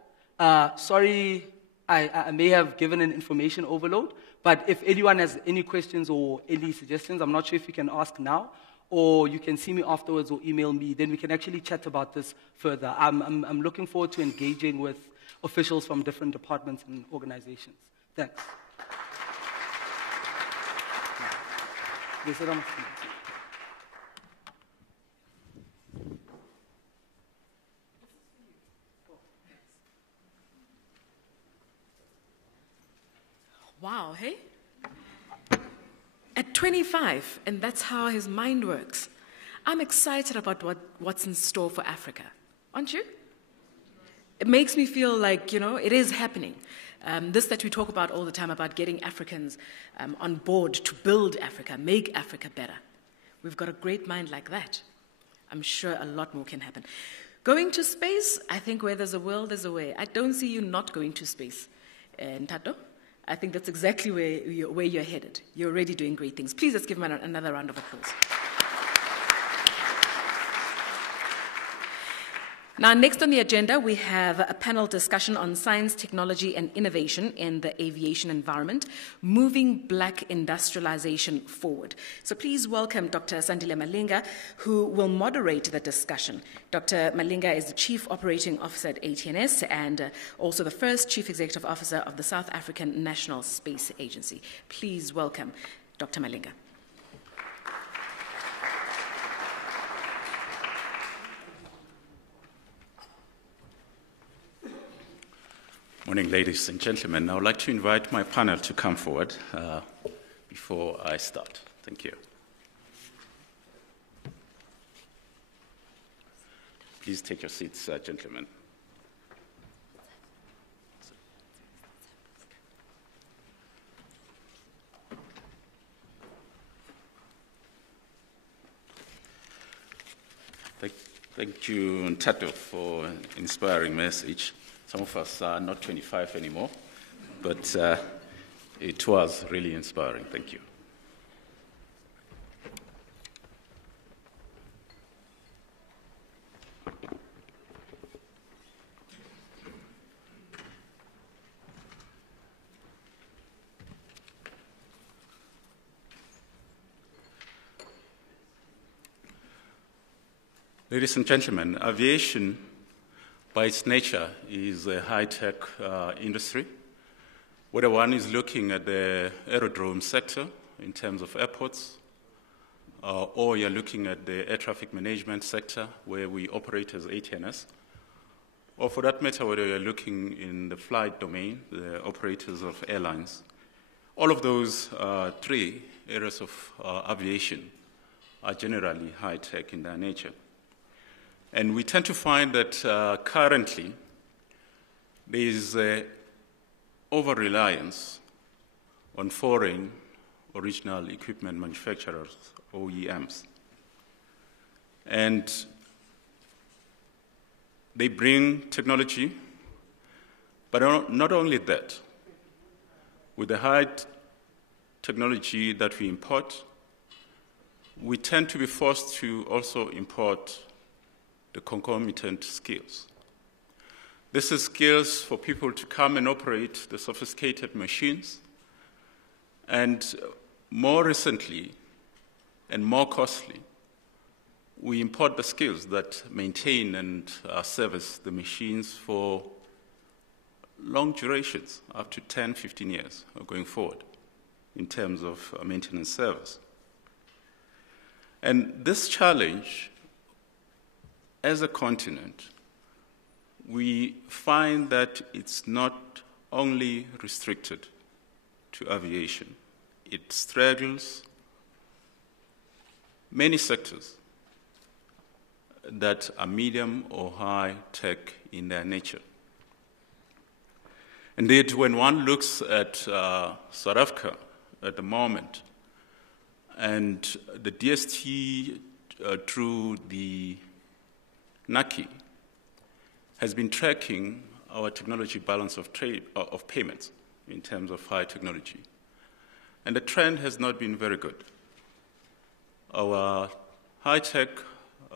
Sorry, I may have given an information overload, but if anyone has any questions or any suggestions, I'm not sure if you can ask now, or you can see me afterwards or email me, then we can actually chat about this further. I'm looking forward to engaging with officials from different departments and organizations. Thanks. Wow, hey? At 25, and that's how his mind works. I'm excited about what's in store for Africa. Aren't you? It makes me feel like, it is happening. This that we talk about all the time about getting Africans on board to build Africa, make Africa better. We've got a great mind like that. I'm sure a lot more can happen. Going to space, I think where there's a will, there's a way. I don't see you not going to space. Ntato? I think that's exactly where you're headed. You're already doing great things. Please let's give him another round of applause. Now, next on the agenda, we have a panel discussion on science, technology, and innovation in the aviation environment, moving black industrialization forward. So please welcome Dr. Sandile Malinga, who will moderate the discussion. Dr. Malinga is the Chief Operating Officer at ATNS and also the first Chief Executive Officer of the South African National Space Agency. Please welcome Dr. Malinga. Morning, ladies and gentlemen. I would like to invite my panel to come forward before I start. Thank you. Please take your seats, gentlemen. Thank you, Ntato, for an inspiring message. Some of us are not 25 anymore, but it was really inspiring. Thank you. Ladies and gentlemen, aviation by its nature is a high-tech industry. Whether one is looking at the aerodrome sector in terms of airports, or you're looking at the air traffic management sector where we operate as ATNS, or for that matter, whether you're looking in the flight domain, the operators of airlines, all of those three areas of aviation are generally high-tech in their nature. And we tend to find that currently there is over-reliance on foreign original equipment manufacturers, OEMs. And they bring technology, but not only that. With the high technology that we import, we tend to be forced to also import the concomitant skills. This is skills for people to come and operate the sophisticated machines, and more recently and more costly, we import the skills that maintain and service the machines for long durations, up to 10, 15 years going forward in terms of maintenance service. And this challenge, as a continent, we find that it's not only restricted to aviation. It straddles many sectors that are medium or high tech in their nature. Indeed, when one looks at South Africa at the moment, and the DST through the NACI has been tracking our technology balance of trade of payments in terms of high technology. And the trend has not been very good. Our high-tech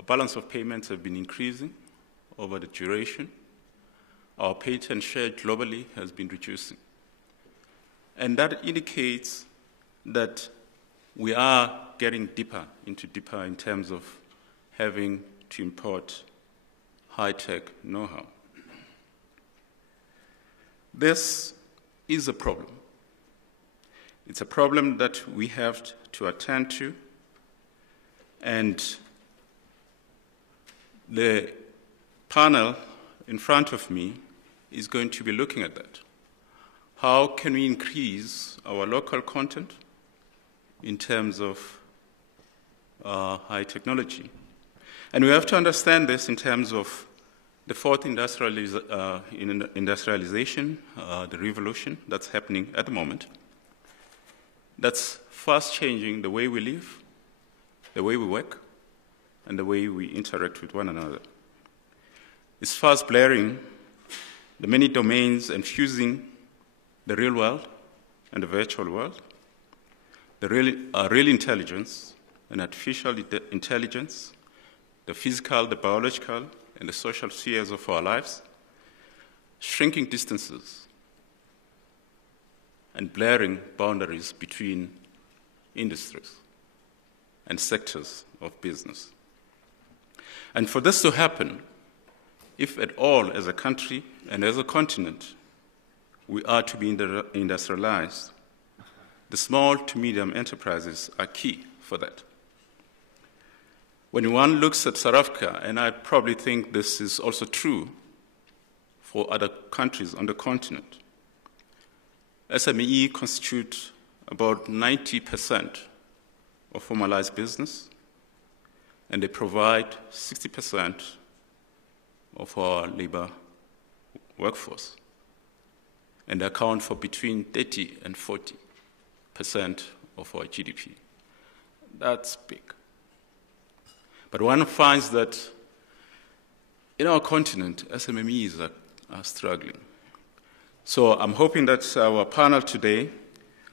balance of payments have been increasing over the duration. Our patent share globally has been reducing. And that indicates that we are getting deeper in terms of having to import high-tech know-how. This is a problem. It's a problem that we have to attend to, and the panel in front of me is going to be looking at that. How can we increase our local content in terms of high technology? And we have to understand this in terms of the fourth industrialization, the revolution that's happening at the moment. That's fast changing the way we live, the way we work, and the way we interact with one another. It's fast blurring the many domains and fusing the real world and the virtual world, the real intelligence and artificial intelligence, the physical, the biological, and the social spheres of our lives, shrinking distances and blurring boundaries between industries and sectors of business. And for this to happen, if at all as a country and as a continent we are to be industrialized, the small to medium enterprises are key for that. When one looks at South Africa, and I probably think this is also true for other countries on the continent, SME constitute about 90% of formalized business, and they provide 60% of our labor workforce, and they account for between 30 and 40% of our GDP. That's big. But one finds that in our continent, SMEs are struggling. So I'm hoping that our panel today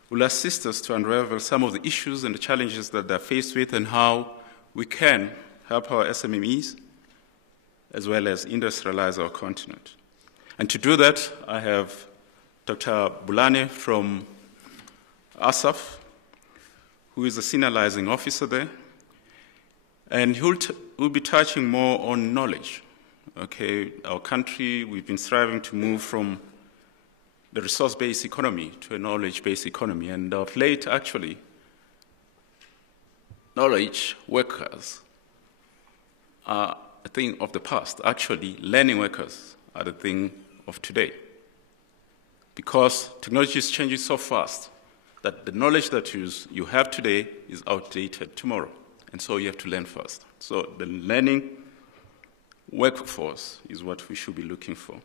will assist us to unravel some of the issues and the challenges that they're faced with and how we can help our SMEs as well as industrialize our continent. And to do that, I have Dr. Bulane from ASAF, who is a senior licensing officer there, and he'll be touching more on knowledge. Okay, our country, we've been striving to move from the resource-based economy to a knowledge-based economy, and of late, actually, knowledge workers are a thing of the past. Actually, learning workers are the thing of today, because technology is changing so fast that the knowledge that you have today is outdated tomorrow, and so you have to learn fast. So the learning workforce is what we should be looking for.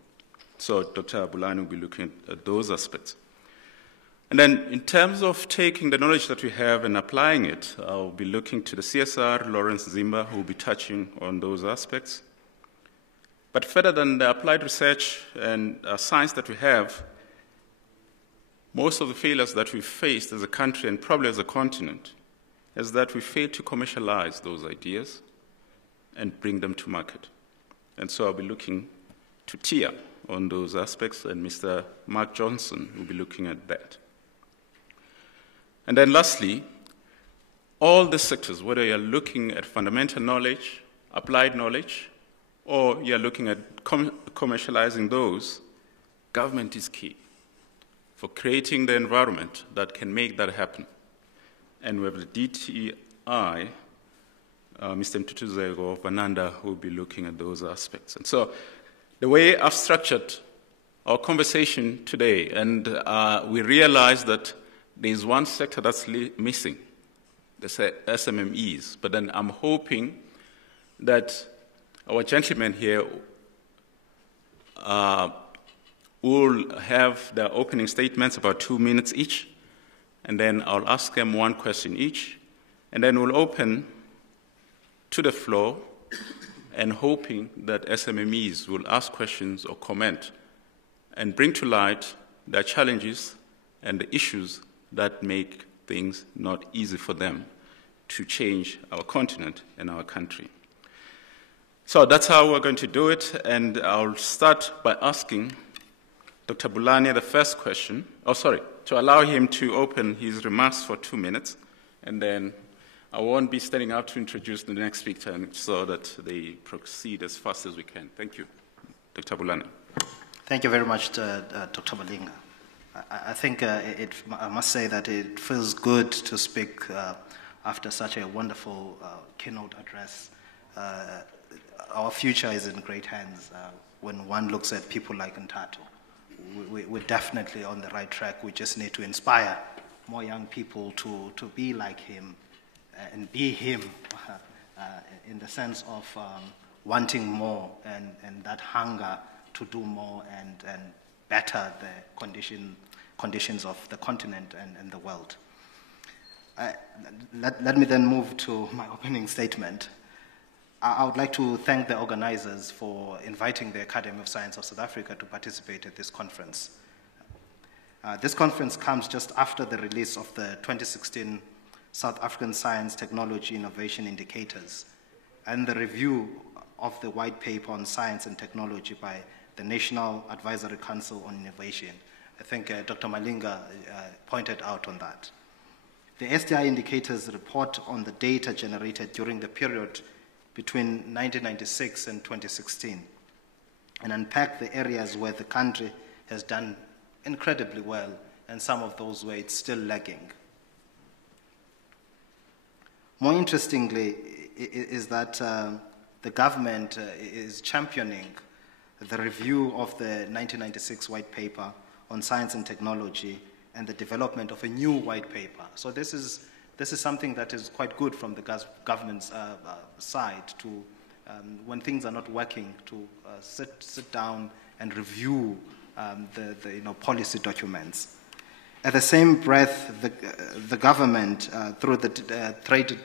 So Dr. Bulane will be looking at those aspects. And then in terms of taking the knowledge that we have and applying it, I'll be looking to the CSR, Lawrence Zimba, who will be touching on those aspects. But further than the applied research and science that we have, most of the failures that we've faced as a country and probably as a continent is that we fail to commercialize those ideas and bring them to market. And so I'll be looking to Tia on those aspects, and Mr. Mark Johnson will be looking at that. And then lastly, all the sectors, whether you're looking at fundamental knowledge, applied knowledge, or you're looking at commercializing those, government is key for creating the environment that can make that happen. And we have the DTI, Mr. Mtutuzego Vananda, who will be looking at those aspects. And so the way I've structured our conversation today, and we realize that there's one sector that's missing, the SMMEs. But then I'm hoping that our gentlemen here will have their opening statements, about 2 minutes each, and then I'll ask them one question each, and then we'll open to the floor, and hoping that SMMEs will ask questions or comment and bring to light their challenges and the issues that make things not easy for them to change our continent and our country. So that's how we're going to do it, and I'll start by asking Dr. Bulane the first question, to allow him to open his remarks for 2 minutes, and then I won't be standing up to introduce the next speaker so that they proceed as fast as we can. Thank you. Dr. Bulane. Thank you very much, Dr. Malinga. I think I must say that it feels good to speak after such a wonderful keynote address. Our future is in great hands when one looks at people like Ntato. We're definitely on the right track. We just need to inspire more young people to be like him and be him in the sense of wanting more and that hunger to do more and better the conditions of the continent and the world. Let me then move to my opening statement. I would like to thank the organizers for inviting the Academy of Science of South Africa to participate at this conference. This conference comes just after the release of the 2016 South African Science, Technology, Innovation Indicators and the review of the white paper on science and technology by the National Advisory Council on Innovation. I think Dr. Malinga pointed out on that. The STI indicators report on the data generated during the period between 1996 and 2016 and unpack the areas where the country has done incredibly well and some of those where it's still lagging. More interestingly is that the government is championing the review of the 1996 white paper on science and technology and the development of a new white paper. So this is something that is quite good from the government's side to, when things are not working, to sit down and review the policy documents. At the same breath, the government, through the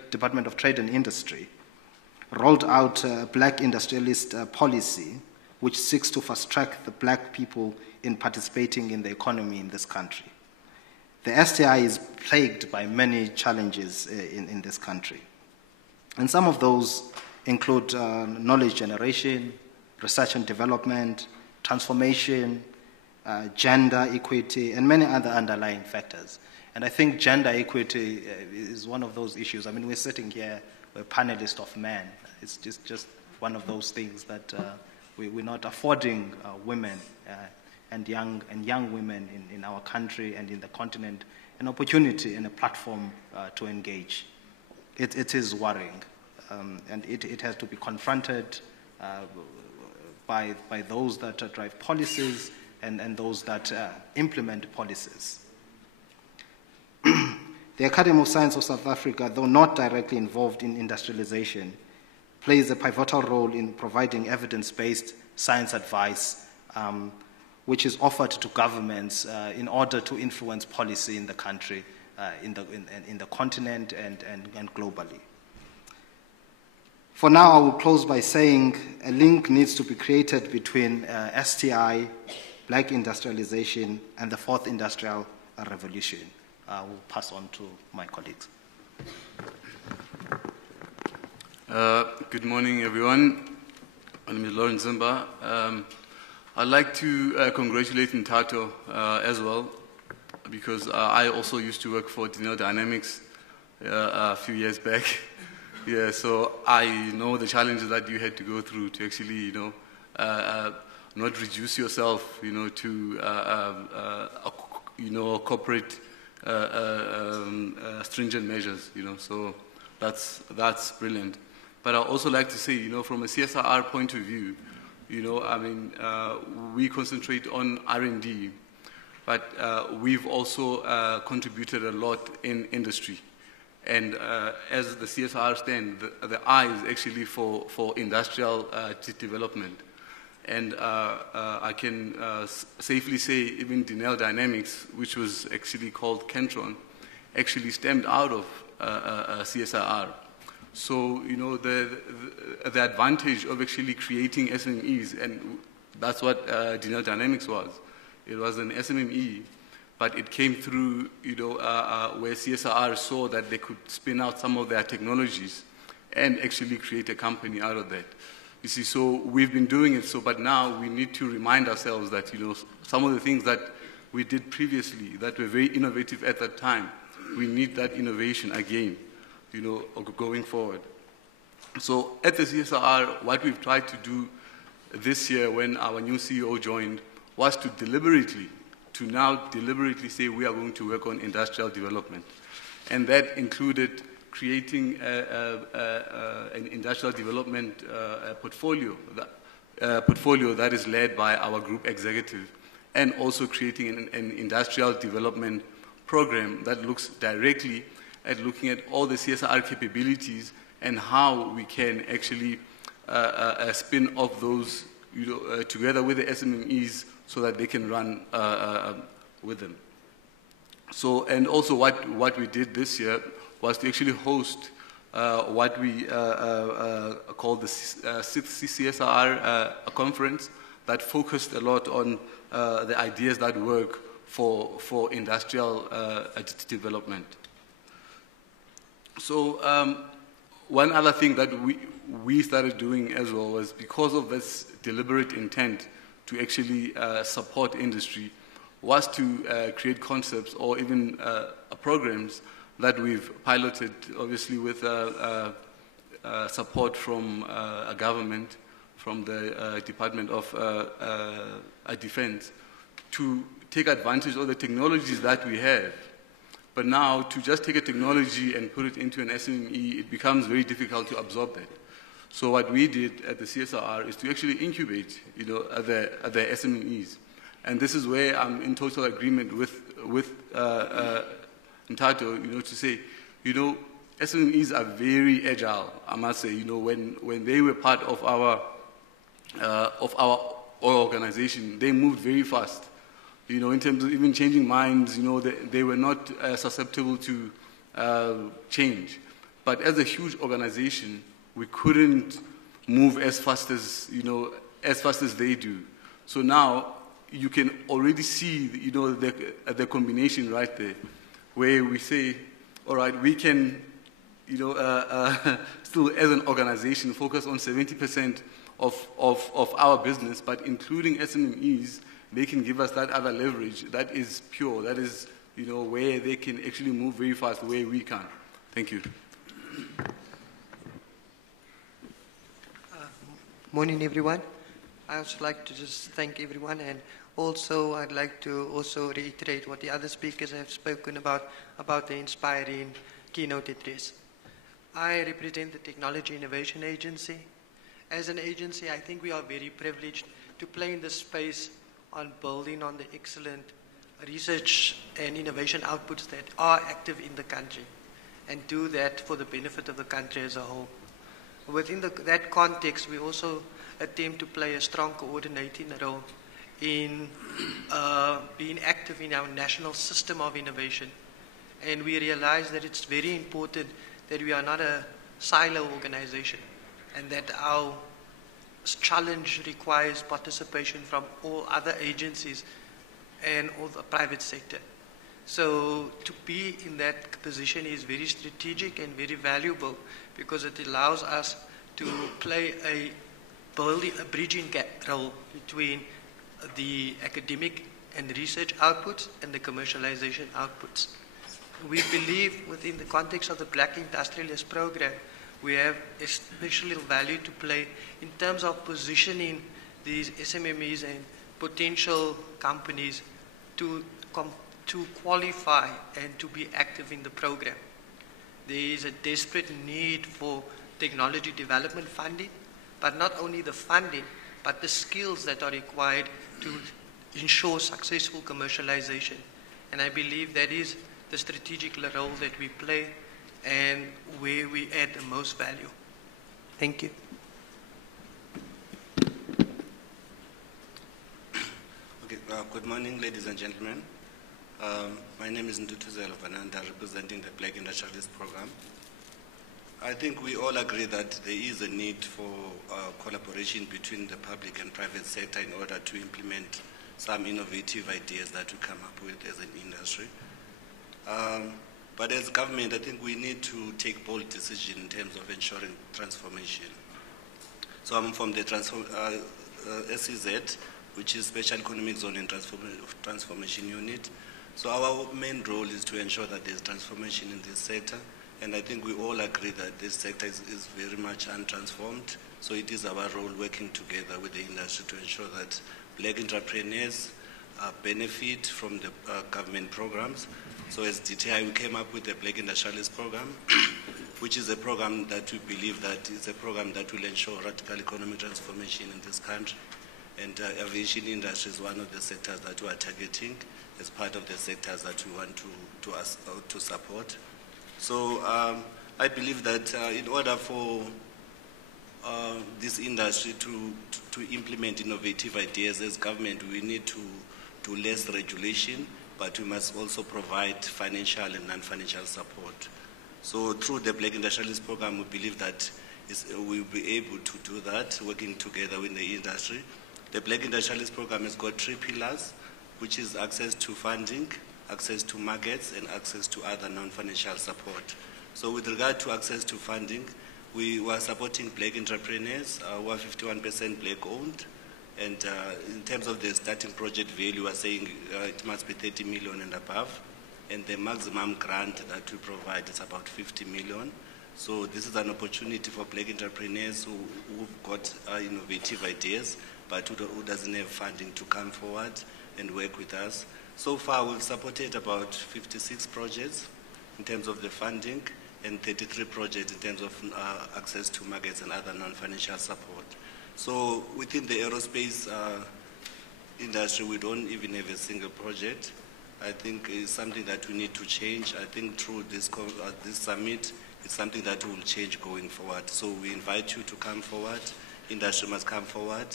Department of Trade and Industry, rolled out a black industrialist policy which seeks to fast-track the black people in participating in the economy in this country. The STI is plagued by many challenges in this country. And some of those include knowledge generation, research and development, transformation, gender equity, and many other underlying factors. And I think gender equity is one of those issues. I mean, we're sitting here, we're panelists of men. It's just one of those things that we're not affording women and young women in our country and in the continent an opportunity and a platform to engage. It is worrying, and it has to be confronted by those that drive policies and those that implement policies. The Academy of Science of South Africa, though not directly involved in industrialization, plays a pivotal role in providing evidence-based science advice, which is offered to governments in order to influence policy in the country, in the continent and globally. For now, I will close by saying a link needs to be created between STI, black industrialization, and the fourth industrial revolution. I will pass on to my colleagues. Good morning, everyone. My name is Lauren Zimba. I'd like to congratulate Ntato as well, because I also used to work for Denel Dynamics a few years back. Yeah, so I know the challenges that you had to go through to actually, not reduce yourself, to, corporate stringent measures, So that's brilliant. But I also like to say, from a CSIR point of view, we concentrate on R&D, but we've also contributed a lot in industry. And as the CSIR stands, the I is actually for industrial development. And I can safely say even Denel Dynamics, which was actually called Kentron, actually stemmed out of CSIR. So, the advantage of actually creating SMEs, and that's what Denel Dynamics was. It was an SMME, but it came through, where CSIR saw that they could spin out some of their technologies and actually create a company out of that. You see, so we've been doing it, but now we need to remind ourselves that, some of the things that we did previously that were very innovative at that time, we need that innovation again, going forward. So at the CSIR, what we've tried to do this year when our new CEO joined was to deliberately say we are going to work on industrial development. And that included creating an industrial development portfolio that is led by our group executive, and also creating an industrial development program that looks directly at looking at all the CSIR capabilities and how we can actually spin off those together with the SMEs so that they can run with them. So, and also what we did this year was to actually host what we call the sixth CSIR conference that focused a lot on the ideas that work for industrial development. So one other thing that we started doing as well was, because of this deliberate intent to actually support industry, was to create concepts or even programs that we've piloted, obviously with support from a government, from the Department of Defense, to take advantage of the technologies that we have. But now, to just take a technology and put it into an SME, it becomes very difficult to absorb that. So what we did at the CSR is to actually incubate, the SMEs. And this is where I'm in total agreement with Ntato, to say, SMEs are very agile, I must say. When they were part of our organization, they moved very fast. In terms of even changing minds, they were not susceptible to change. But as a huge organization, we couldn't move as fast as they do. So now you can already see, the combination right there, where we say, all right, we can, still as an organization focus on 70% of our business, but including SMEs, they can give us that other leverage that is pure, that is, where they can actually move very fast, where we can't. Thank you. Morning, everyone. I also like to just thank everyone, and also I'd like to also reiterate what the other speakers have spoken about the inspiring keynote address. I represent the Technology Innovation Agency. As an agency, I think we are very privileged to play in this space on building on the excellent research and innovation outputs that are active in the country, and do that for the benefit of the country as a whole. Within that context, we also attempt to play a strong coordinating role in being active in our national system of innovation. And we realize that it's very important that we are not a silo organization, and that our challenge requires participation from all other agencies and all the private sector. So to be in that position is very strategic and very valuable, because it allows us to play a bridging gap role between the academic and research outputs and the commercialization outputs. We believe within the context of the Black Industrialist Program, we have especially value to play in terms of positioning these SMMEs and potential companies to qualify and to be active in the program. There is a desperate need for technology development funding, but not only the funding, but the skills that are required to ensure successful commercialization. And I believe that is the strategic role that we play and where we add the most value. Thank you. Okay, good morning, ladies and gentlemen. My name is Ndutuzelo Vananda, representing the Black Industrialist Program. I think we all agree that there is a need for collaboration between the public and private sector in order to implement some innovative ideas that we come up with as an industry. But as government, I think we need to take bold decisions in terms of ensuring transformation. So I'm from the SEZ, which is Special Economic Zone and Transformation Unit. So our main role is to ensure that there's transformation in this sector. And I think we all agree that this sector is very much untransformed. So it is our role working together with the industry to ensure that black entrepreneurs benefit from the government programs. So as DTI, we came up with the Black Industrialist Program, which is a program that we believe that is a program that will ensure radical economic transformation in this country. And aviation industry is one of the sectors that we are targeting as part of the sectors that we want to support. So I believe that in order for this industry to implement innovative ideas as government, we need to do less regulation, but we must also provide financial and non-financial support. So through the Black Industrialist Program, we believe that we'll be able to do that, working together with the industry. The Black Industrialist Program has got 3 pillars. which is access to funding, access to markets, and access to other non-financial support. So with regard to access to funding, we were supporting black entrepreneurs who are 51% black owned. And in terms of the starting project value, we are saying it must be 30 million and above. And the maximum grant that we provide is about 50 million. So this is an opportunity for black entrepreneurs who've got innovative ideas, but who doesn't have funding to come forward and work with us. So far, we've supported about 56 projects in terms of the funding, and 33 projects in terms of access to markets and other non-financial support. So within the aerospace industry, we don't even have a single project. I think it's something that we need to change. I think through this summit, it's something that will change going forward. So we invite you to come forward. Industry must come forward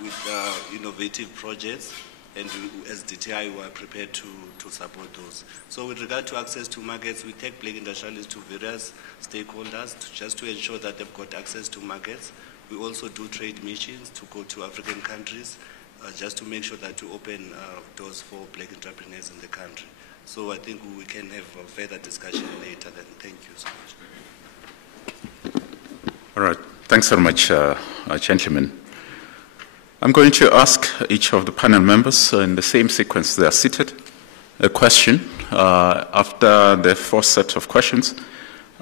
with innovative projects. And as DTI, we are prepared to support those. So with regard to access to markets, we take black industrialists to various stakeholders just to ensure that they've got access to markets. We also do trade missions to go to African countries just to make sure that we open doors for black entrepreneurs in the country. So I think we can have a further discussion later then. Thank you so much. All right. Thanks very much, gentlemen. I'm going to ask each of the panel members in the same sequence they are seated a question. After the first set of questions,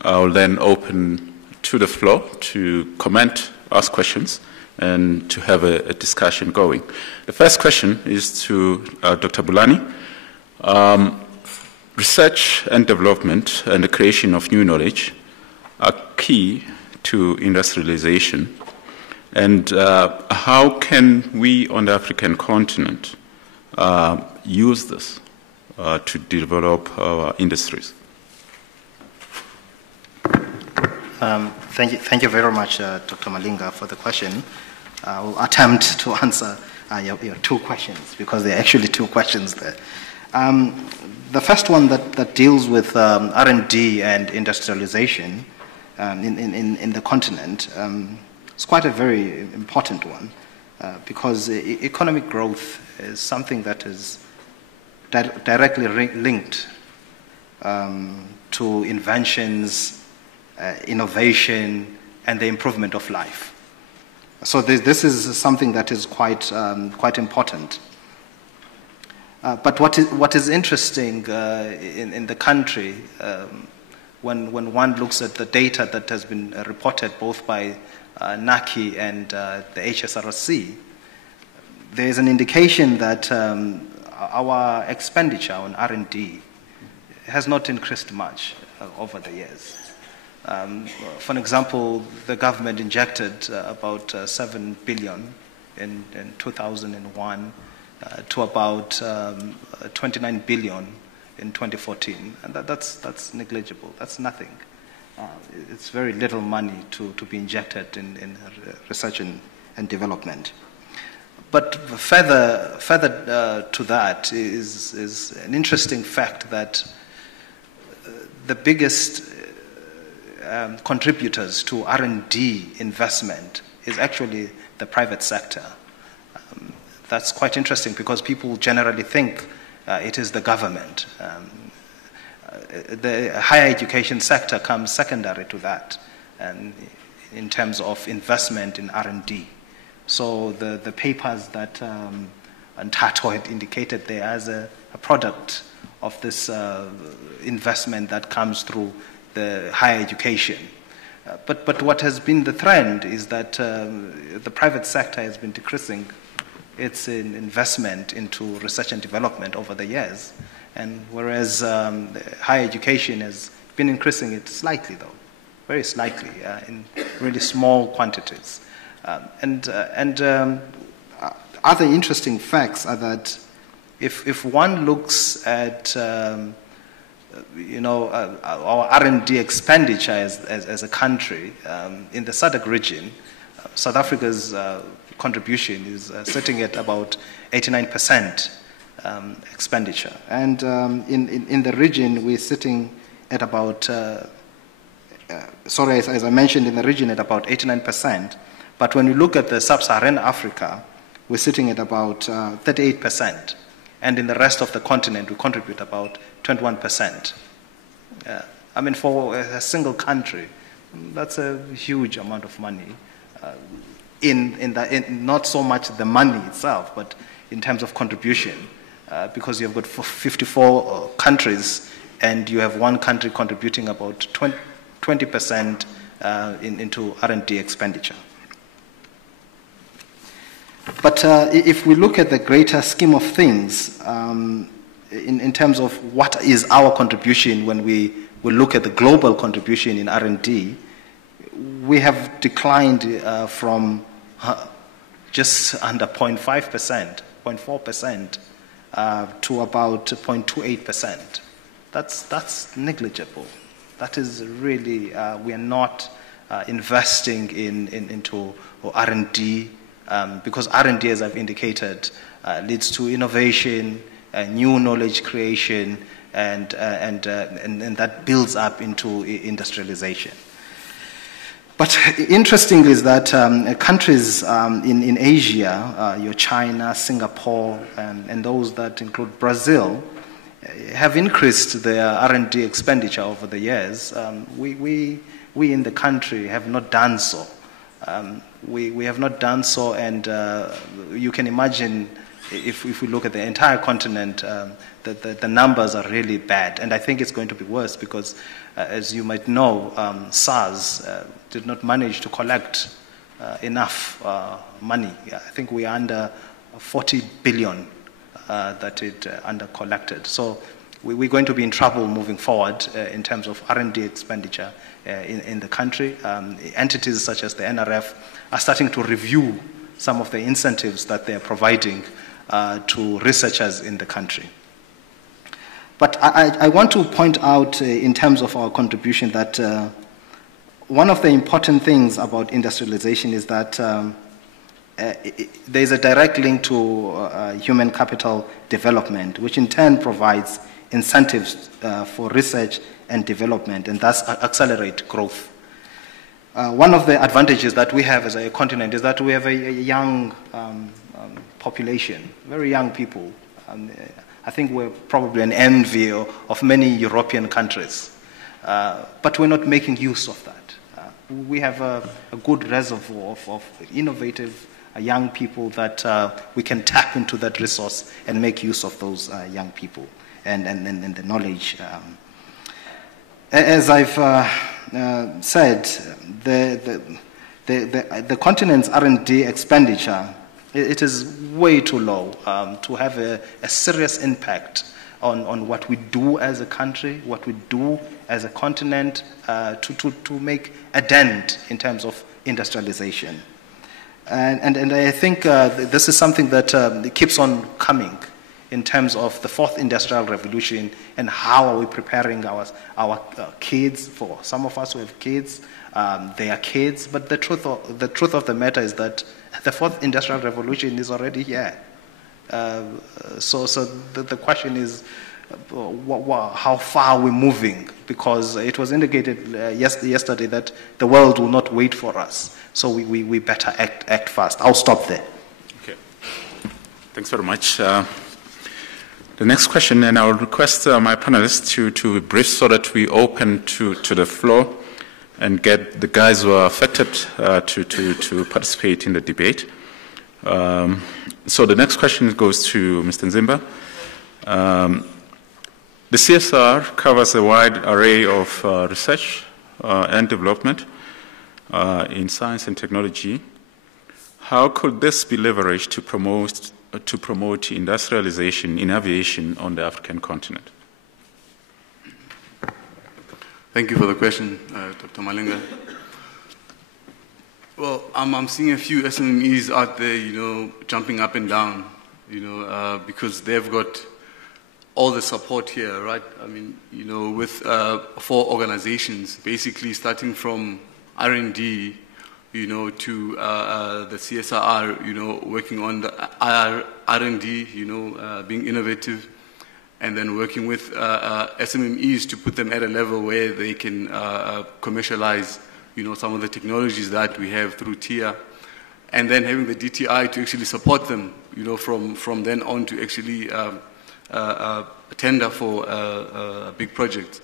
I will then open to the floor to comment, ask questions, and to have a discussion going. The first question is to Dr. Bulani. Research and development and the creation of new knowledge are key to industrialization. And how can we on the African continent use this to develop our industries? Thank you very much, Dr. Malinga, for the question. I will attempt to answer your two questions, because there are actually two questions there. The first one that deals with R&D and industrialization in the continent, it's quite a very important one, because economic growth is something that is directly linked to inventions, innovation, and the improvement of life. So this is something that is quite important. But what is interesting in the country, when one looks at the data that has been reported both by NACI and the HSRC, there is an indication that our expenditure on R&D has not increased much over the years. For example, the government injected about 7 billion in 2001 to about 29 billion in 2014, and that's negligible. That's nothing. It's very little money to be injected in research and development. But further to that is an interesting fact that the biggest contributors to R&D investment is actually the private sector. That's quite interesting, because people generally think it is the government. The higher education sector comes secondary to that, and in terms of investment in R&D. So the papers that Ntato had indicated there as a product of this investment that comes through the higher education. But what has been the trend is that the private sector has been decreasing its investment into research and development over the years, and whereas higher education has been increasing it slightly, though, very slightly, in really small quantities. And other interesting facts are that if one looks at our R&D expenditure as a country in the SADC region, South Africa's contribution is sitting at about 89% expenditure, and in the region we're sitting at about as I mentioned, in the region at about 89%. But when you look at the sub-Saharan Africa, we're sitting at about 38%. And in the rest of the continent, we contribute about 21%. I mean, for a single country, that's a huge amount of money. In not so much the money itself, but in terms of contribution, because you've got 54 countries, and you have one country contributing about 20% into R&D expenditure. But if we look at the greater scheme of things, in terms of what is our contribution when we look at the global contribution in R&D, we have declined from just under 0.5%, 0.4%, to about 0.28%. That's negligible. That is really, we are not investing into R&D, because R&D, as I've indicated, leads to innovation, new knowledge creation, and that builds up into industrialization. But interesting is that countries in Asia, your China, Singapore, and those that include Brazil, have increased their R&D expenditure over the years. We in the country have not done so. We have not done so, and you can imagine if we look at the entire continent, the numbers are really bad. And I think it's going to be worse because, as you might know, SARS did not manage to collect enough money. I think we are under 40 billion that it under collected. So we're going to be in trouble moving forward in terms of R&D expenditure in the country. Entities such as the NRF are starting to review some of the incentives that they're providing to researchers in the country. But I want to point out in terms of our contribution that one of the important things about industrialization is that there is a direct link to human capital development, which in turn provides incentives for research and development, and thus accelerate growth. One of the advantages that we have as a continent is that we have a young population, very young people. I think we're probably an envy of many European countries, but we're not making use of that. We have a good reservoir of innovative young people that we can tap into that resource and make use of those young people and the knowledge. As I've said, the continent's R&D expenditure, it is way too low to have a serious impact on what we do as a country, what we do as a continent to make a dent in terms of industrialization. And I think this is something that keeps on coming in terms of the fourth industrial revolution and how are we preparing our kids. For some of us who have kids, they are kids, but the truth of the matter is that the fourth industrial revolution is already here. So the question is, how far are we moving? Because it was indicated yesterday that the world will not wait for us. So we better act fast. I'll stop there. Okay. Thanks very much. The next question, and I'll request my panelists to be brief so that we open to the floor and get the guys who are affected to participate in the debate. So the next question goes to Mr. Nzimba. The CSR covers a wide array of research and development in science and technology. How could this be leveraged to promote industrialization in aviation on the African continent? Thank you for the question, Dr. Malinga. Well, I'm seeing a few SMEs out there, jumping up and down, because they've got all the support here, right? I mean, with 4 organizations, basically starting from R&D, to the CSR, working on the R&D, being innovative, and then working with SMEs to put them at a level where they can commercialize, some of the technologies that we have through TIA, and then having the DTI to actually support them, from then on to actually tender for a big project.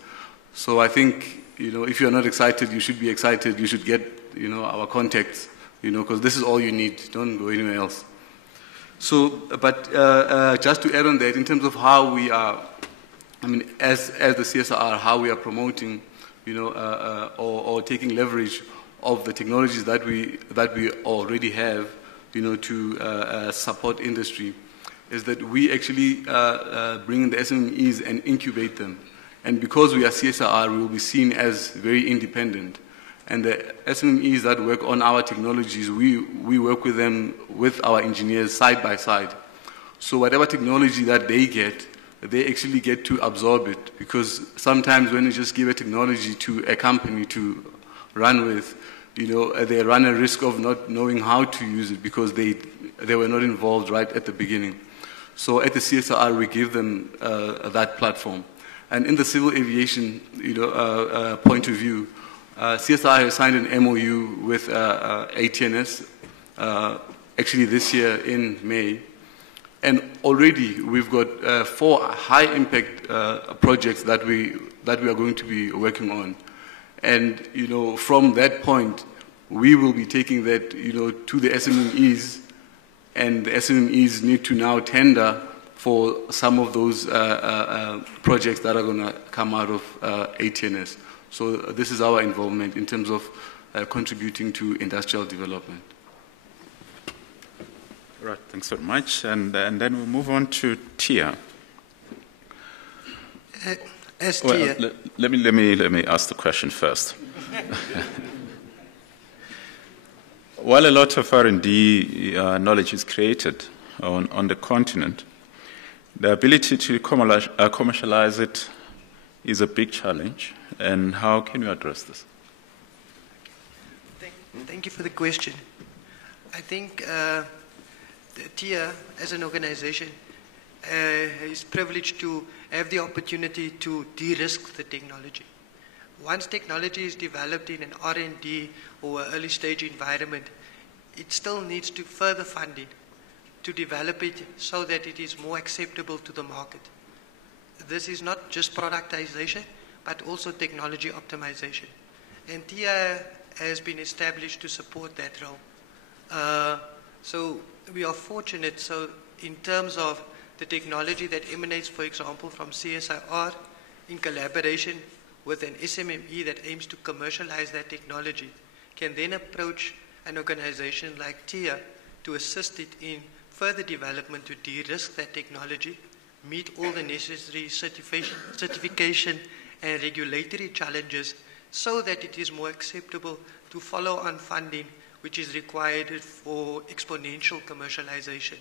So I think, if you're not excited, you should be excited. You should get, our contacts, because this is all you need. Don't go anywhere else. So, but just to add on that, in terms of how we are, as the CSR, how we are promoting, or taking leverage of the technologies that we already have, to support industry, is that we actually bring in the SMEs and incubate them. And because we are CSR, we will be seen as very independent. And the SMEs that work on our technologies, we work with them, with our engineers side by side. So whatever technology that they get, they actually get to absorb it. Because sometimes when you just give a technology to a company to run with, they run a risk of not knowing how to use it because they were not involved right at the beginning. So at the CSR, we give them that platform. And in the civil aviation point of view, CSR has signed an MOU with ATNS, actually this year in May. And already we've got 4 high-impact projects that we are going to be working on. And, from that point, we will be taking that, to the SMEs, and the SMEs need to now tender for some of those projects that are going to come out of ATNS. So this is our involvement in terms of contributing to industrial development. Right, thanks very much. And then we'll move on to Tia. Tia. Let me ask the question first. While a lot of R&D knowledge is created on the continent, the ability to commercialize it is a big challenge. And how can you address this? Thank you for the question. I think TIA, as an organization, is privileged to have the opportunity to de-risk the technology. Once technology is developed in an R&D or early stage environment, it still needs to further funding to develop it so that it is more acceptable to the market. This is not just productization, but also technology optimization. And TIA has been established to support that role. So we are fortunate, so in terms of the technology that emanates, for example, from CSIR, in collaboration with an SMME that aims to commercialize that technology, can then approach an organization like TIA to assist it in further development to de-risk that technology, meet all the necessary certification and regulatory challenges so that it is more acceptable to follow on funding which is required for exponential commercialization.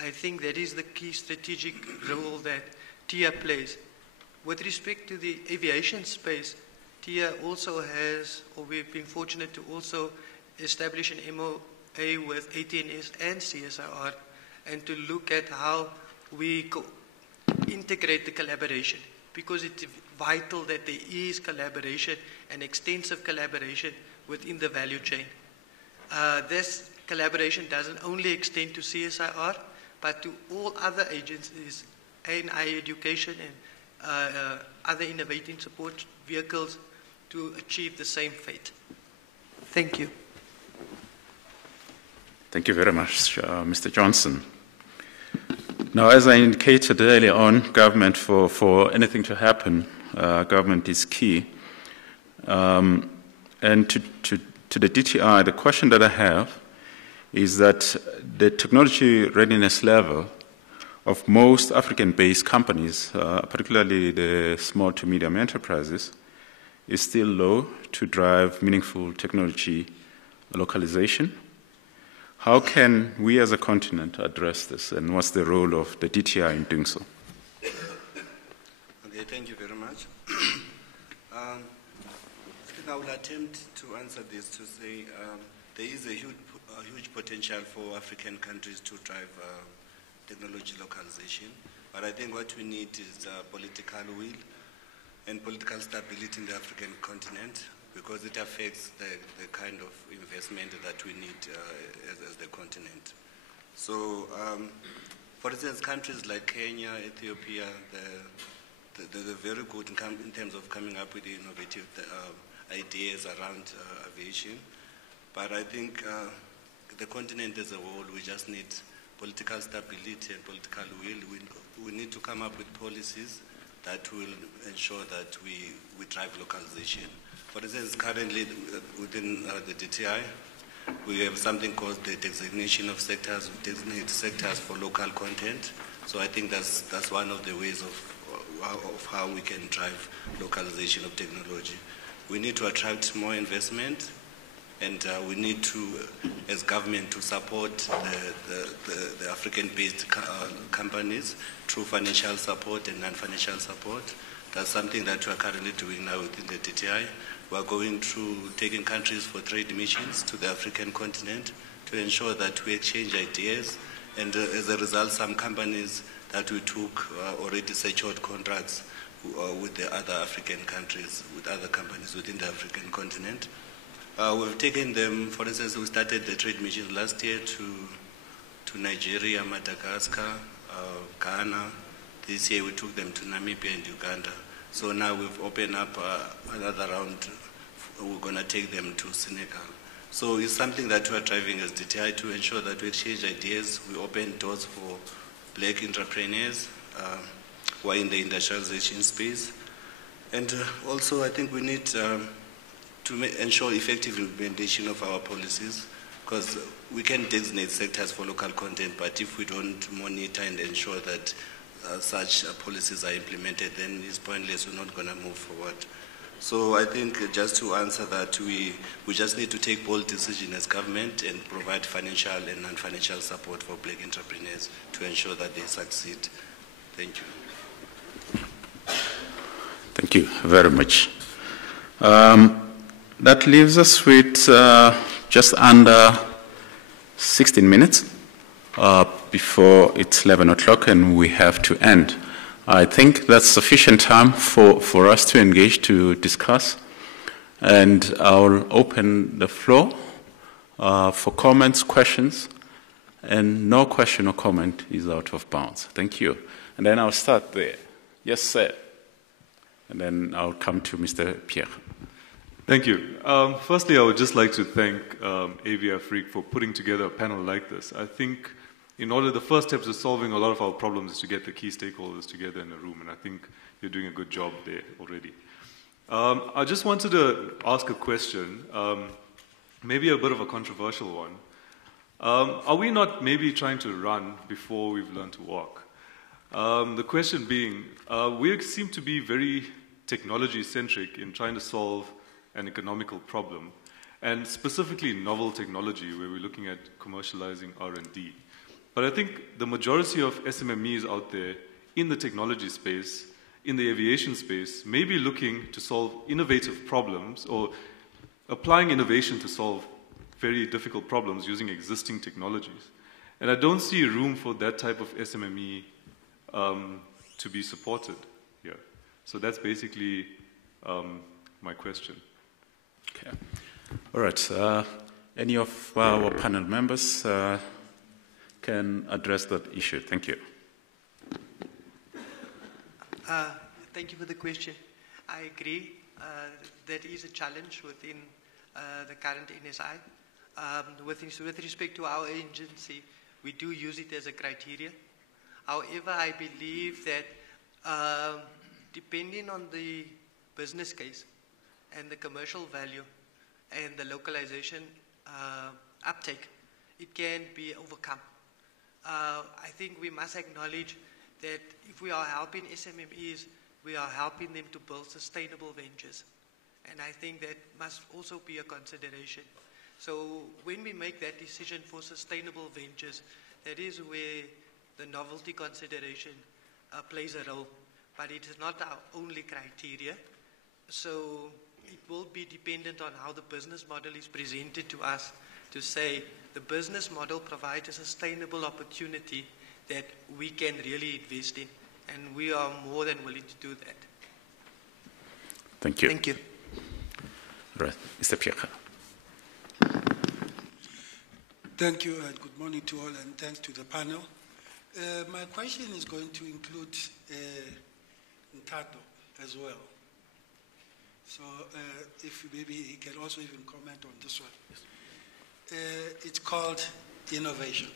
I think that is the key strategic role that TIA plays. With respect to the aviation space, TIA also has, or we've been fortunate to also establish an MOA with ATNS and CSIR, and to look at how we integrate the collaboration, because it's vital that there is collaboration and extensive collaboration within the value chain. This collaboration doesn't only extend to CSIR, but to all other agencies, A&I education and other innovating support vehicles to achieve the same fate. Thank you. Thank you very much, Mr. Johnson. Now, as I indicated earlier on, government, for anything to happen, government is key. And to the DTI, the question that I have is that the technology readiness level of most African-based companies, particularly the small to medium enterprises, is still low to drive meaningful technology localization. How can we as a continent address this, and what's the role of the DTI in doing so? Okay, thank you very much. I will attempt to answer this to say there is a huge potential for African countries to drive technology localization, but I think what we need is political will and political stability in the African continent. because it affects the kind of investment that we need as the continent. So, for instance, countries like Kenya, Ethiopia, they're very good in terms of coming up with innovative ideas around aviation. But I think the continent as a whole, we just need political stability and political will. We need to come up with policies that will ensure that we drive localization. For instance, currently within the DTI, we have something called the designation of sectors. We designate sectors for local content. So I think that's one of the ways of how we can drive localization of technology. We need to attract more investment, and we need to, as government, to support the African-based companies through financial support and non-financial support. That's something that we are currently doing now within the DTI. We are going through taking countries for trade missions to the African continent to ensure that we exchange ideas, and as a result, some companies that we took already secured contracts with the other African countries, with other companies within the African continent. We've taken them, for instance, we started the trade missions last year to Nigeria, Madagascar, Ghana. This year we took them to Namibia and Uganda. So now we've opened up another round. We're going to take them to Senegal. So it's something that we're driving as DTI to ensure that we exchange ideas. We open doors for black entrepreneurs who are in the industrialization space. And also I think we need to ensure effective implementation of our policies, because we can designate sectors for local content, but if we don't monitor and ensure that such policies are implemented, then it's pointless. We're not going to move forward. So I think just to answer that, we just need to take bold decisions as government and provide financial and non-financial support for black entrepreneurs to ensure that they succeed. Thank you. Thank you very much. That leaves us with just under 16 minutes before it's 11 o'clock and we have to end. I think that's sufficient time for us to engage, to discuss, and I'll open the floor for comments, questions, and no question or comment is out of bounds. Thank you. And then I'll start there. Yes, sir. And then I'll come to Mr. Pierre. Thank you. Firstly, I would just like to thank Afrique for putting together a panel like this. I think the first steps to solving a lot of our problems is to get the key stakeholders together in a room, and I think you're doing a good job there already. I just wanted to ask a question, maybe a bit of a controversial one. Are we not maybe trying to run before we've learned to walk? The question being, we seem to be very technology-centric in trying to solve an economical problem, and specifically novel technology, where we're looking at commercializing R&D. But I think the majority of SMMEs out there in the technology space, in the aviation space, may be looking to solve innovative problems or applying innovation to solve very difficult problems using existing technologies. And I don't see room for that type of SMME to be supported here. So that's basically my question. Okay. All right. Any of our panel members can address that issue? Thank you. Thank you for the question. I agree. That is a challenge within the current NSI. With respect to our agency, we do use it as a criteria. However, I believe that depending on the business case and the commercial value and the localization uptake, it can be overcome. I think we must acknowledge that if we are helping SMMEs, we are helping them to build sustainable ventures. And I think that must also be a consideration. So when we make that decision for sustainable ventures, that is where the novelty consideration plays a role. But it is not our only criteria. So it will be dependent on how the business model is presented to us to say the business model provides a sustainable opportunity that we can really invest in. And we are more than willing to do that. Thank you. Thank you. Right. Mr. Pieka. Thank you, and good morning to all, and thanks to the panel. My question is going to include Ntato as well. So if maybe he can also even comment on this one. It's called innovation.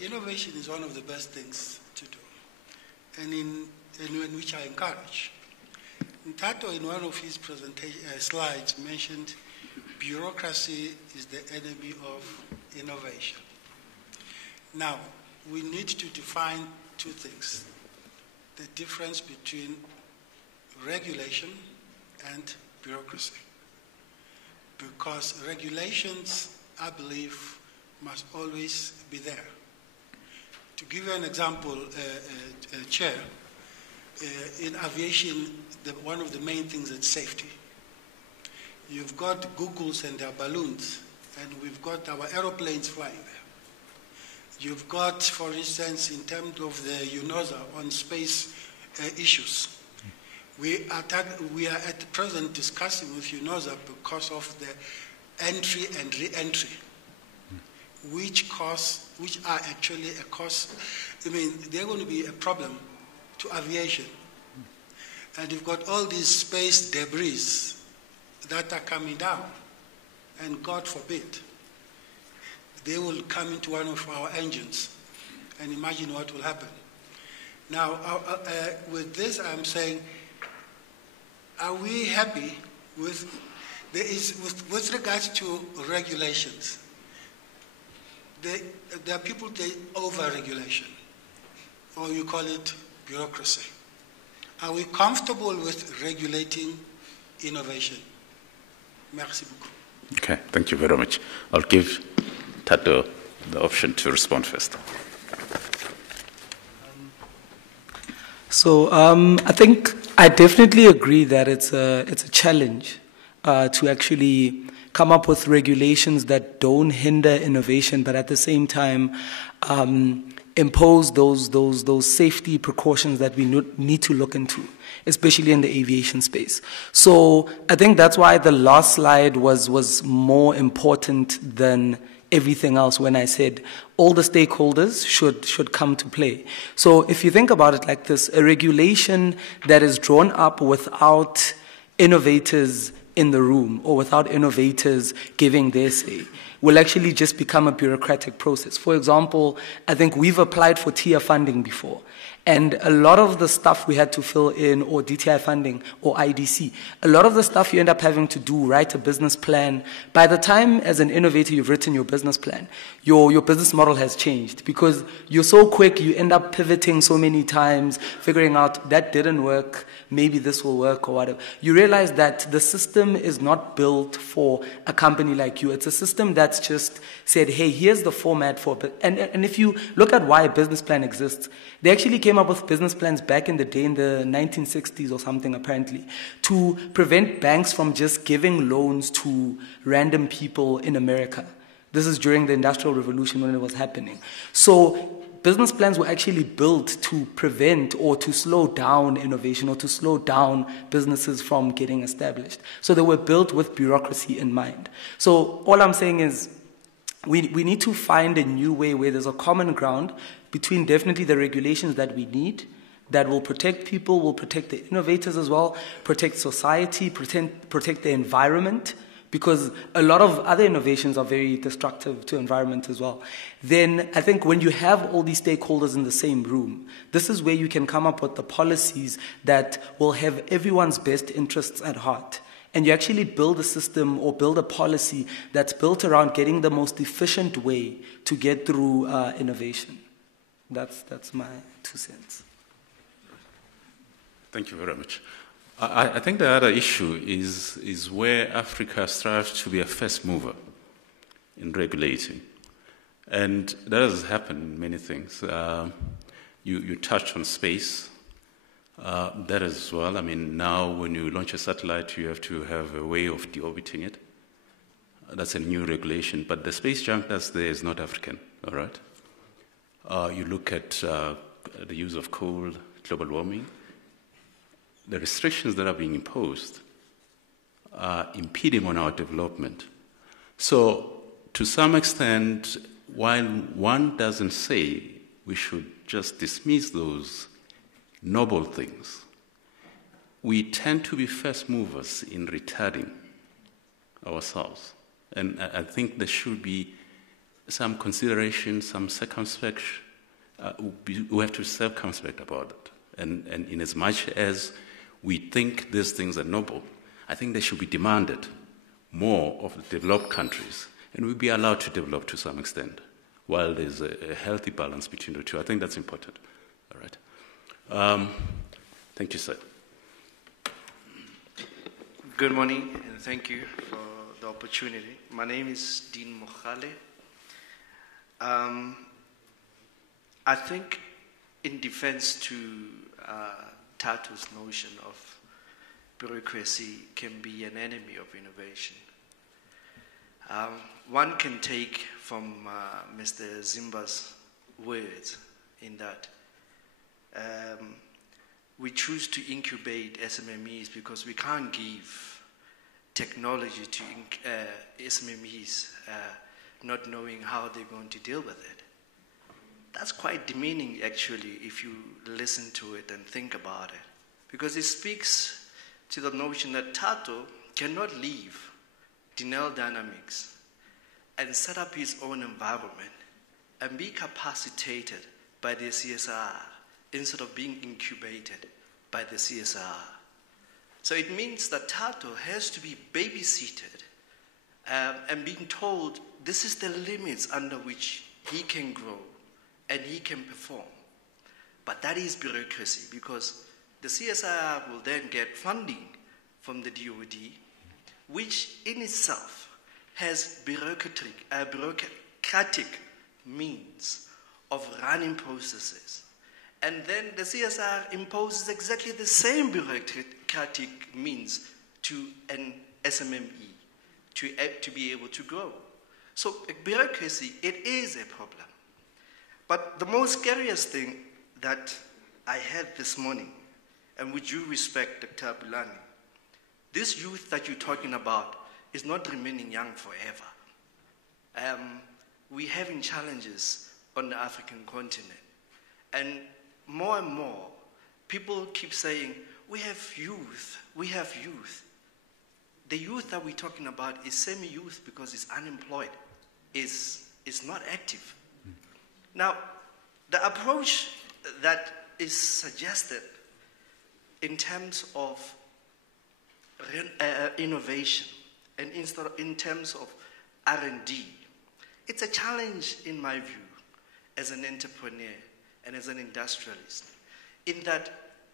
Innovation is one of the best things to do, and in which I encourage. Ntato, in one of his slides, mentioned bureaucracy is the enemy of innovation. Now, we need to define two things: the difference between regulation and bureaucracy. Because regulations, I believe, must always be there. To give you an example, Chair, in aviation, one of the main things is safety. You've got Googles and their balloons, and we've got our aeroplanes flying there. You've got, for instance, in terms of the UNOSA on space issues, we are at the present discussing with UNOSA because of the entry and re-entry, which are actually a cause. I mean, they're going to be a problem to aviation. And you've got all these space debris that are coming down, and God forbid, they will come into one of our engines, and imagine what will happen. Now, with this, I'm saying, are we happy with regards to regulations? There are people that over-regulation, or you call it bureaucracy. Are we comfortable with regulating innovation? Merci beaucoup. Okay, thank you very much. I'll give Tato the option to respond first. So I think I definitely agree that it's a challenge to actually come up with regulations that don't hinder innovation, but at the same time impose those safety precautions that we need to look into, especially in the aviation space. So I think that's why the last slide was more important than everything else when I said all the stakeholders should come to play. So if you think about it like this, a regulation that is drawn up without innovators in the room or without innovators giving their say will actually just become a bureaucratic process. For example, I think we've applied for TIA funding before. And a lot of the stuff we had to fill in, or DTI funding, or IDC, a lot of the stuff you end up having to do, write a business plan. By the time, as an innovator, you've written your business plan, your business model has changed because you're so quick, you end up pivoting so many times, figuring out that didn't work, maybe this will work or whatever. You realize that the system is not built for a company like you. It's a system that's just said, hey, here's the format for it. And if you look at why a business plan exists, they actually came up with business plans back in the day, in the 1960s or something apparently, to prevent banks from just giving loans to random people in America. This is during the Industrial Revolution when it was happening. So business plans were actually built to prevent or to slow down innovation or to slow down businesses from getting established. So they were built with bureaucracy in mind. So all I'm saying is we need to find a new way where there's a common ground between definitely the regulations that we need, that will protect people, will protect the innovators as well, protect society, protect the environment, because a lot of other innovations are very destructive to environment as well. Then I think when you have all these stakeholders in the same room, this is where you can come up with the policies that will have everyone's best interests at heart. And you actually build a system or build a policy that's built around getting the most efficient way to get through innovation. That's my 2 cents. Thank you very much. I think the other issue is where Africa strives to be a first mover in regulating. And that has happened in many things. You touched on space. That as well. I mean, now when you launch a satellite, you have to have a way of deorbiting it. That's a new regulation. But the space junk that's there is not African, all right? You look at the use of coal, global warming. The restrictions that are being imposed are impeding on our development. So, to some extent, while one doesn't say we should just dismiss those noble things, we tend to be first movers in retarding ourselves. And I think there should be some consideration, some circumspection. We have to be circumspect about it. And in as much as we think these things are noble, I think they should be demanded more of the developed countries, and we'll be allowed to develop to some extent, while there's a healthy balance between the two. I think that's important. All right. Thank you, sir. Good morning, and thank you for the opportunity. My name is Dean Mokhale. I think in defense to Tato's notion of bureaucracy can be an enemy of innovation. One can take from Mr. Zimba's words in that we choose to incubate SMMEs because we can't give technology to SMMEs not knowing how they're going to deal with it. That's quite demeaning, actually, if you listen to it and think about it, because it speaks to the notion that Tato cannot leave Denel Dynamics and set up his own environment and be capacitated by the CSR instead of being incubated by the CSR. So it means that Tato has to be babysitted and being told this is the limits under which he can grow and he can perform. But that is bureaucracy, because the CSR will then get funding from the DoD, which in itself has bureaucratic means of running processes. And then the CSR imposes exactly the same bureaucratic means to an SMME to be able to grow. So bureaucracy, it is a problem. But the most scariest thing that I had this morning, and with due respect, Dr. Bulani, this youth that you're talking about is not remaining young forever. We're having challenges on the African continent. And more, people keep saying, we have youth, we have youth. The youth that we're talking about is semi-youth because it's unemployed, is not active. Now, the approach that is suggested in terms of innovation and in terms of R&D, it's a challenge in my view as an entrepreneur and as an industrialist, in that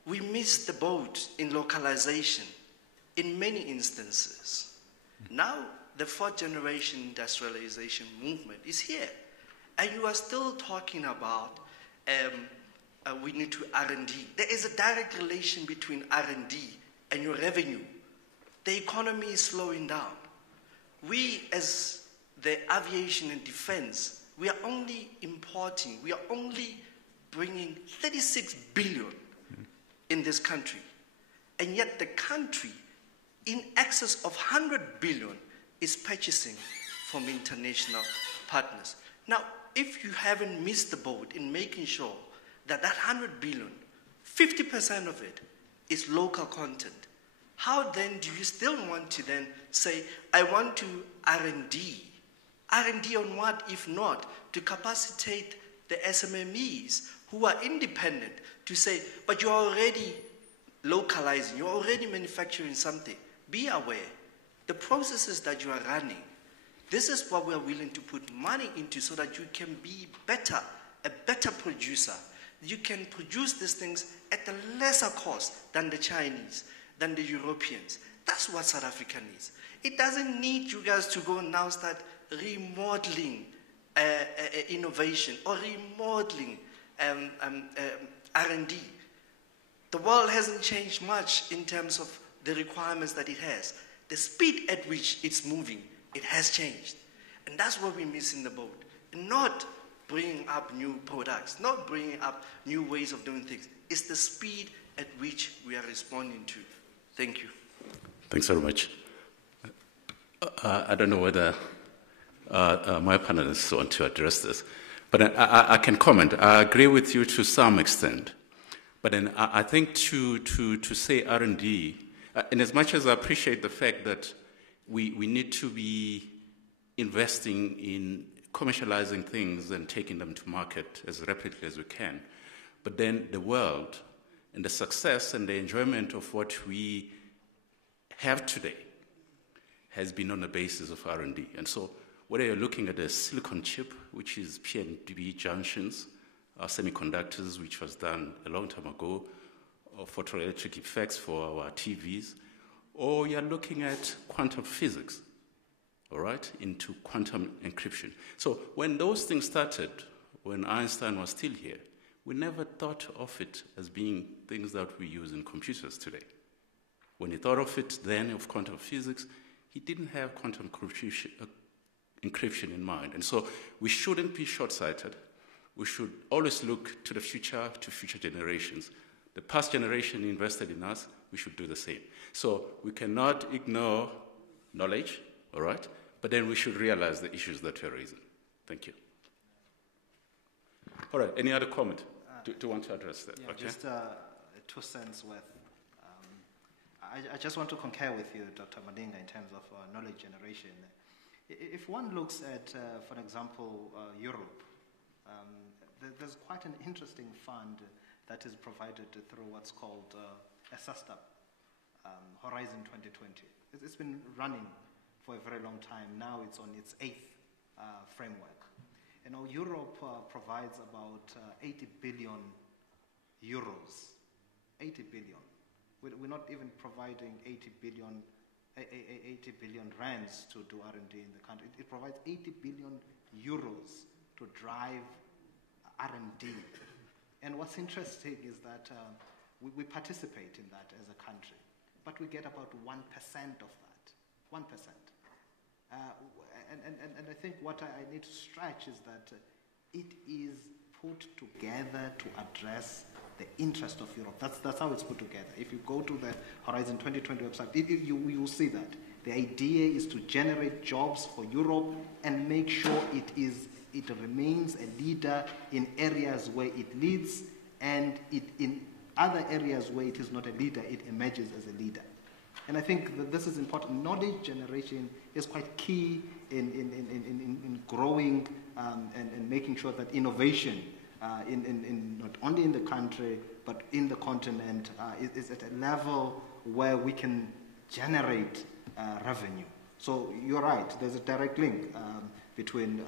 we miss the boat in localization in many instances. Now, the fourth generation industrialization movement is here, and you are still talking about we need to R&D. There is a direct relation between R&D and your revenue. The economy is slowing down. We, as the aviation and defense, we are only importing, we are only bringing 36 billion in this country. And yet the country, in excess of 100 billion, is purchasing from international partners. Now, if you haven't missed the boat in making sure that 100 billion, 50% of it is local content, how then do you still want to then say, I want to R&D? R&D on what, if not to capacitate the SMMEs who are independent to say, but you're already localizing, you're already manufacturing something. Be aware, the processes that you are running, this is what we are willing to put money into so that you can be better, a better producer. You can produce these things at a lesser cost than the Chinese, than the Europeans. That's what South Africa needs. It doesn't need you guys to go and now start remodeling innovation or remodeling R&D. The world hasn't changed much in terms of the requirements that it has. The speed at which it's moving, it has changed. And that's what we miss in the boat. Not bringing up new products, not bringing up new ways of doing things. It's the speed at which we are responding to. Thank you. Thanks very much. I don't know whether my panelists want to address this, but I can comment. I agree with you to some extent, but then I think to say R&D, and as much as I appreciate the fact that we need to be investing in commercializing things and taking them to market as rapidly as we can, but then the world and the success and the enjoyment of what we have today has been on the basis of R&D. And so whether you're looking at a silicon chip, which is PNB junctions, semiconductors, which was done a long time ago, or photoelectric effects for our TVs, or you're looking at quantum physics, all right, into quantum encryption. So when those things started, when Einstein was still here, we never thought of it as being things that we use in computers today. When he thought of it then, of quantum physics, he didn't have quantum encryption in mind. And so we shouldn't be short-sighted. We should always look to the future, to future generations. The past generation invested in us, we should do the same. So we cannot ignore knowledge, all right? But then we should realize the issues that we're raising. Thank you. All right, any other comment? Do you want to address that? Yeah, okay. Just 2 cents worth. I just want to concur with you, Dr. Madinga, in terms of knowledge generation. If one looks at, for example, Europe, there's quite an interesting fund that is provided through what's called a SASTAP, Horizon 2020. It's been running for a very long time. Now it's on its 8th framework. You know, Europe provides about 80 billion euros. 80 billion. We're not even providing 80 billion rands to do R&D in the country. It provides 80 billion euros to drive R&D. And what's interesting is that we participate in that as a country, but we get about 1% of that. 1%. And I think what I need to stretch is that it is put together to address the interest of Europe. That's how it's put together. If you go to the Horizon 2020 website, you will see that. The idea is to generate jobs for Europe and make sure it remains a leader in areas where it leads, and in other areas where it is not a leader, it emerges as a leader. And I think that this is important. Knowledge generation is quite key in growing and making sure that innovation, not only in the country, but in the continent, is at a level where we can generate revenue. So you're right, there's a direct link between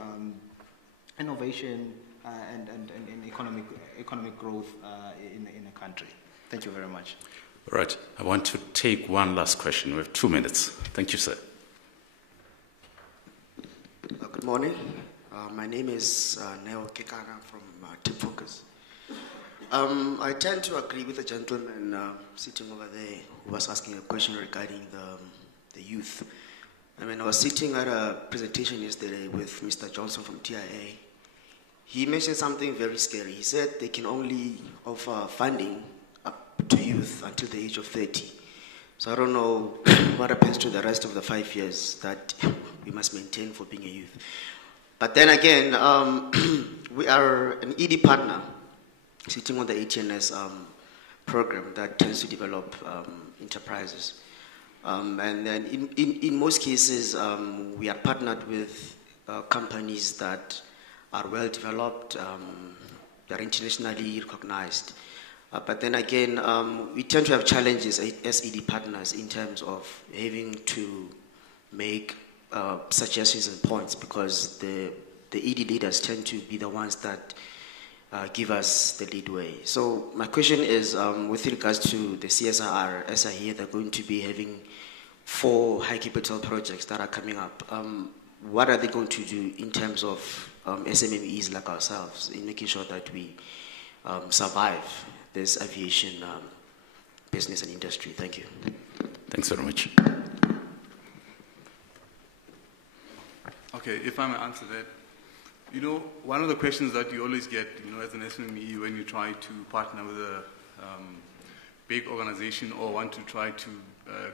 innovation and economic growth in a country. Thank you very much. All right, I want to take one last question. We have 2 minutes. Thank you, sir. Good morning. My name is Neo Kekana from Team Focus. I tend to agree with the gentleman sitting over there who was asking a question regarding the youth. I mean, I was sitting at a presentation yesterday with Mr. Johnson from TIA. He mentioned something very scary. He said they can only offer funding up to youth until the age of 30. So I don't know what happens to the rest of the 5 years that we must maintain for being a youth. But then again, we are an ED partner sitting on the ATNS program that tends to develop enterprises. And then in most cases, we are partnered with companies that are well developed, they're internationally recognized. But then again, we tend to have challenges as ED partners in terms of having to make suggestions and points, because the ED leaders tend to be the ones that give us the leadway. So my question is, with regards to the CSIR, as I hear they're going to be having 4 high capital projects that are coming up. What are they going to do in terms of SMMEs like ourselves in making sure that we survive this aviation business and industry? Thank you. Thanks very much. Okay, if I may answer that. You know, one of the questions that you always get, you know, as an SME when you try to partner with a big organization or want to try to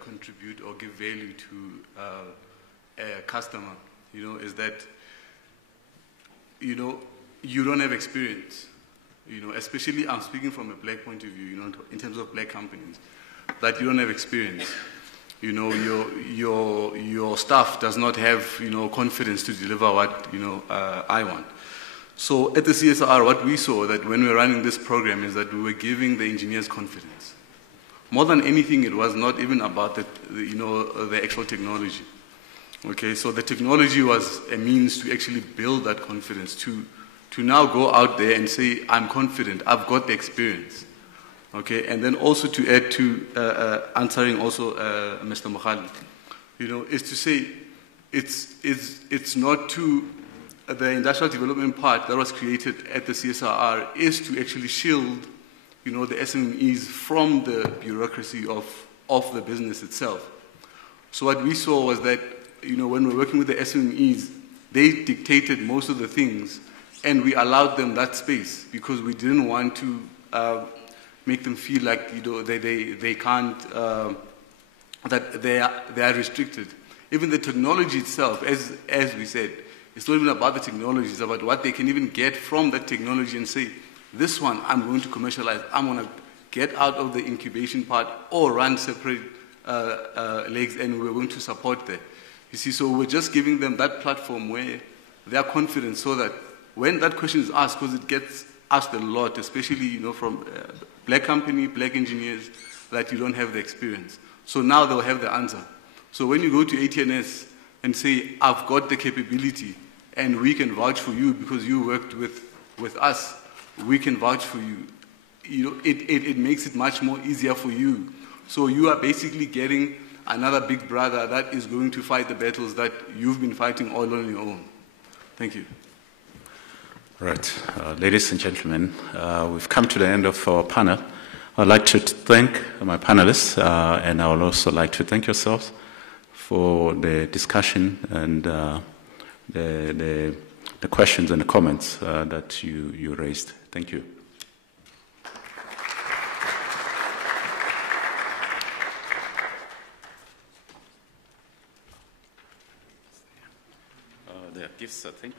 contribute or give value to a customer, is that, you don't have experience, especially I'm speaking from a black point of view, in terms of black companies, that you don't have experience. Your staff does not have, confidence to deliver what, I want. So at the CSR, what we saw that when we were running this program is that we were giving the engineers confidence. More than anything, it was not even about the actual technology. Okay, so the technology was a means to actually build that confidence, to now go out there and say, I'm confident, I've got the experience. Okay, and then also to add to answering also Mr. Mokhali, is to say it's not to the industrial development part that was created at the CSRR is to actually shield, the SMEs from the bureaucracy of the business itself. So what we saw was that, when we were working with the SMEs, they dictated most of the things, and we allowed them that space because we didn't want to make them feel like they can't, that they are restricted. Even the technology itself, as we said, it's not even about the technology, it's about what they can even get from that technology and say, this one I'm going to commercialize, I'm going to get out of the incubation part or run separate legs, and we're going to support that. You see, so we're just giving them that platform where they are confident, so that when that question is asked, because it gets asked a lot, especially from black company, black engineers, that you don't have the experience. So now they'll have the answer. So when you go to ATNS and say, I've got the capability and we can vouch for you because you worked with us, we can vouch for you. It makes it much more easier for you. So you are basically getting another big brother that is going to fight the battles that you've been fighting all on your own. Thank you. Right. Ladies and gentlemen, we've come to the end of our panel. I'd like to thank my panelists, and I would also like to thank yourselves for the discussion and the questions and the comments that you raised. Thank you. There are gifts, I think.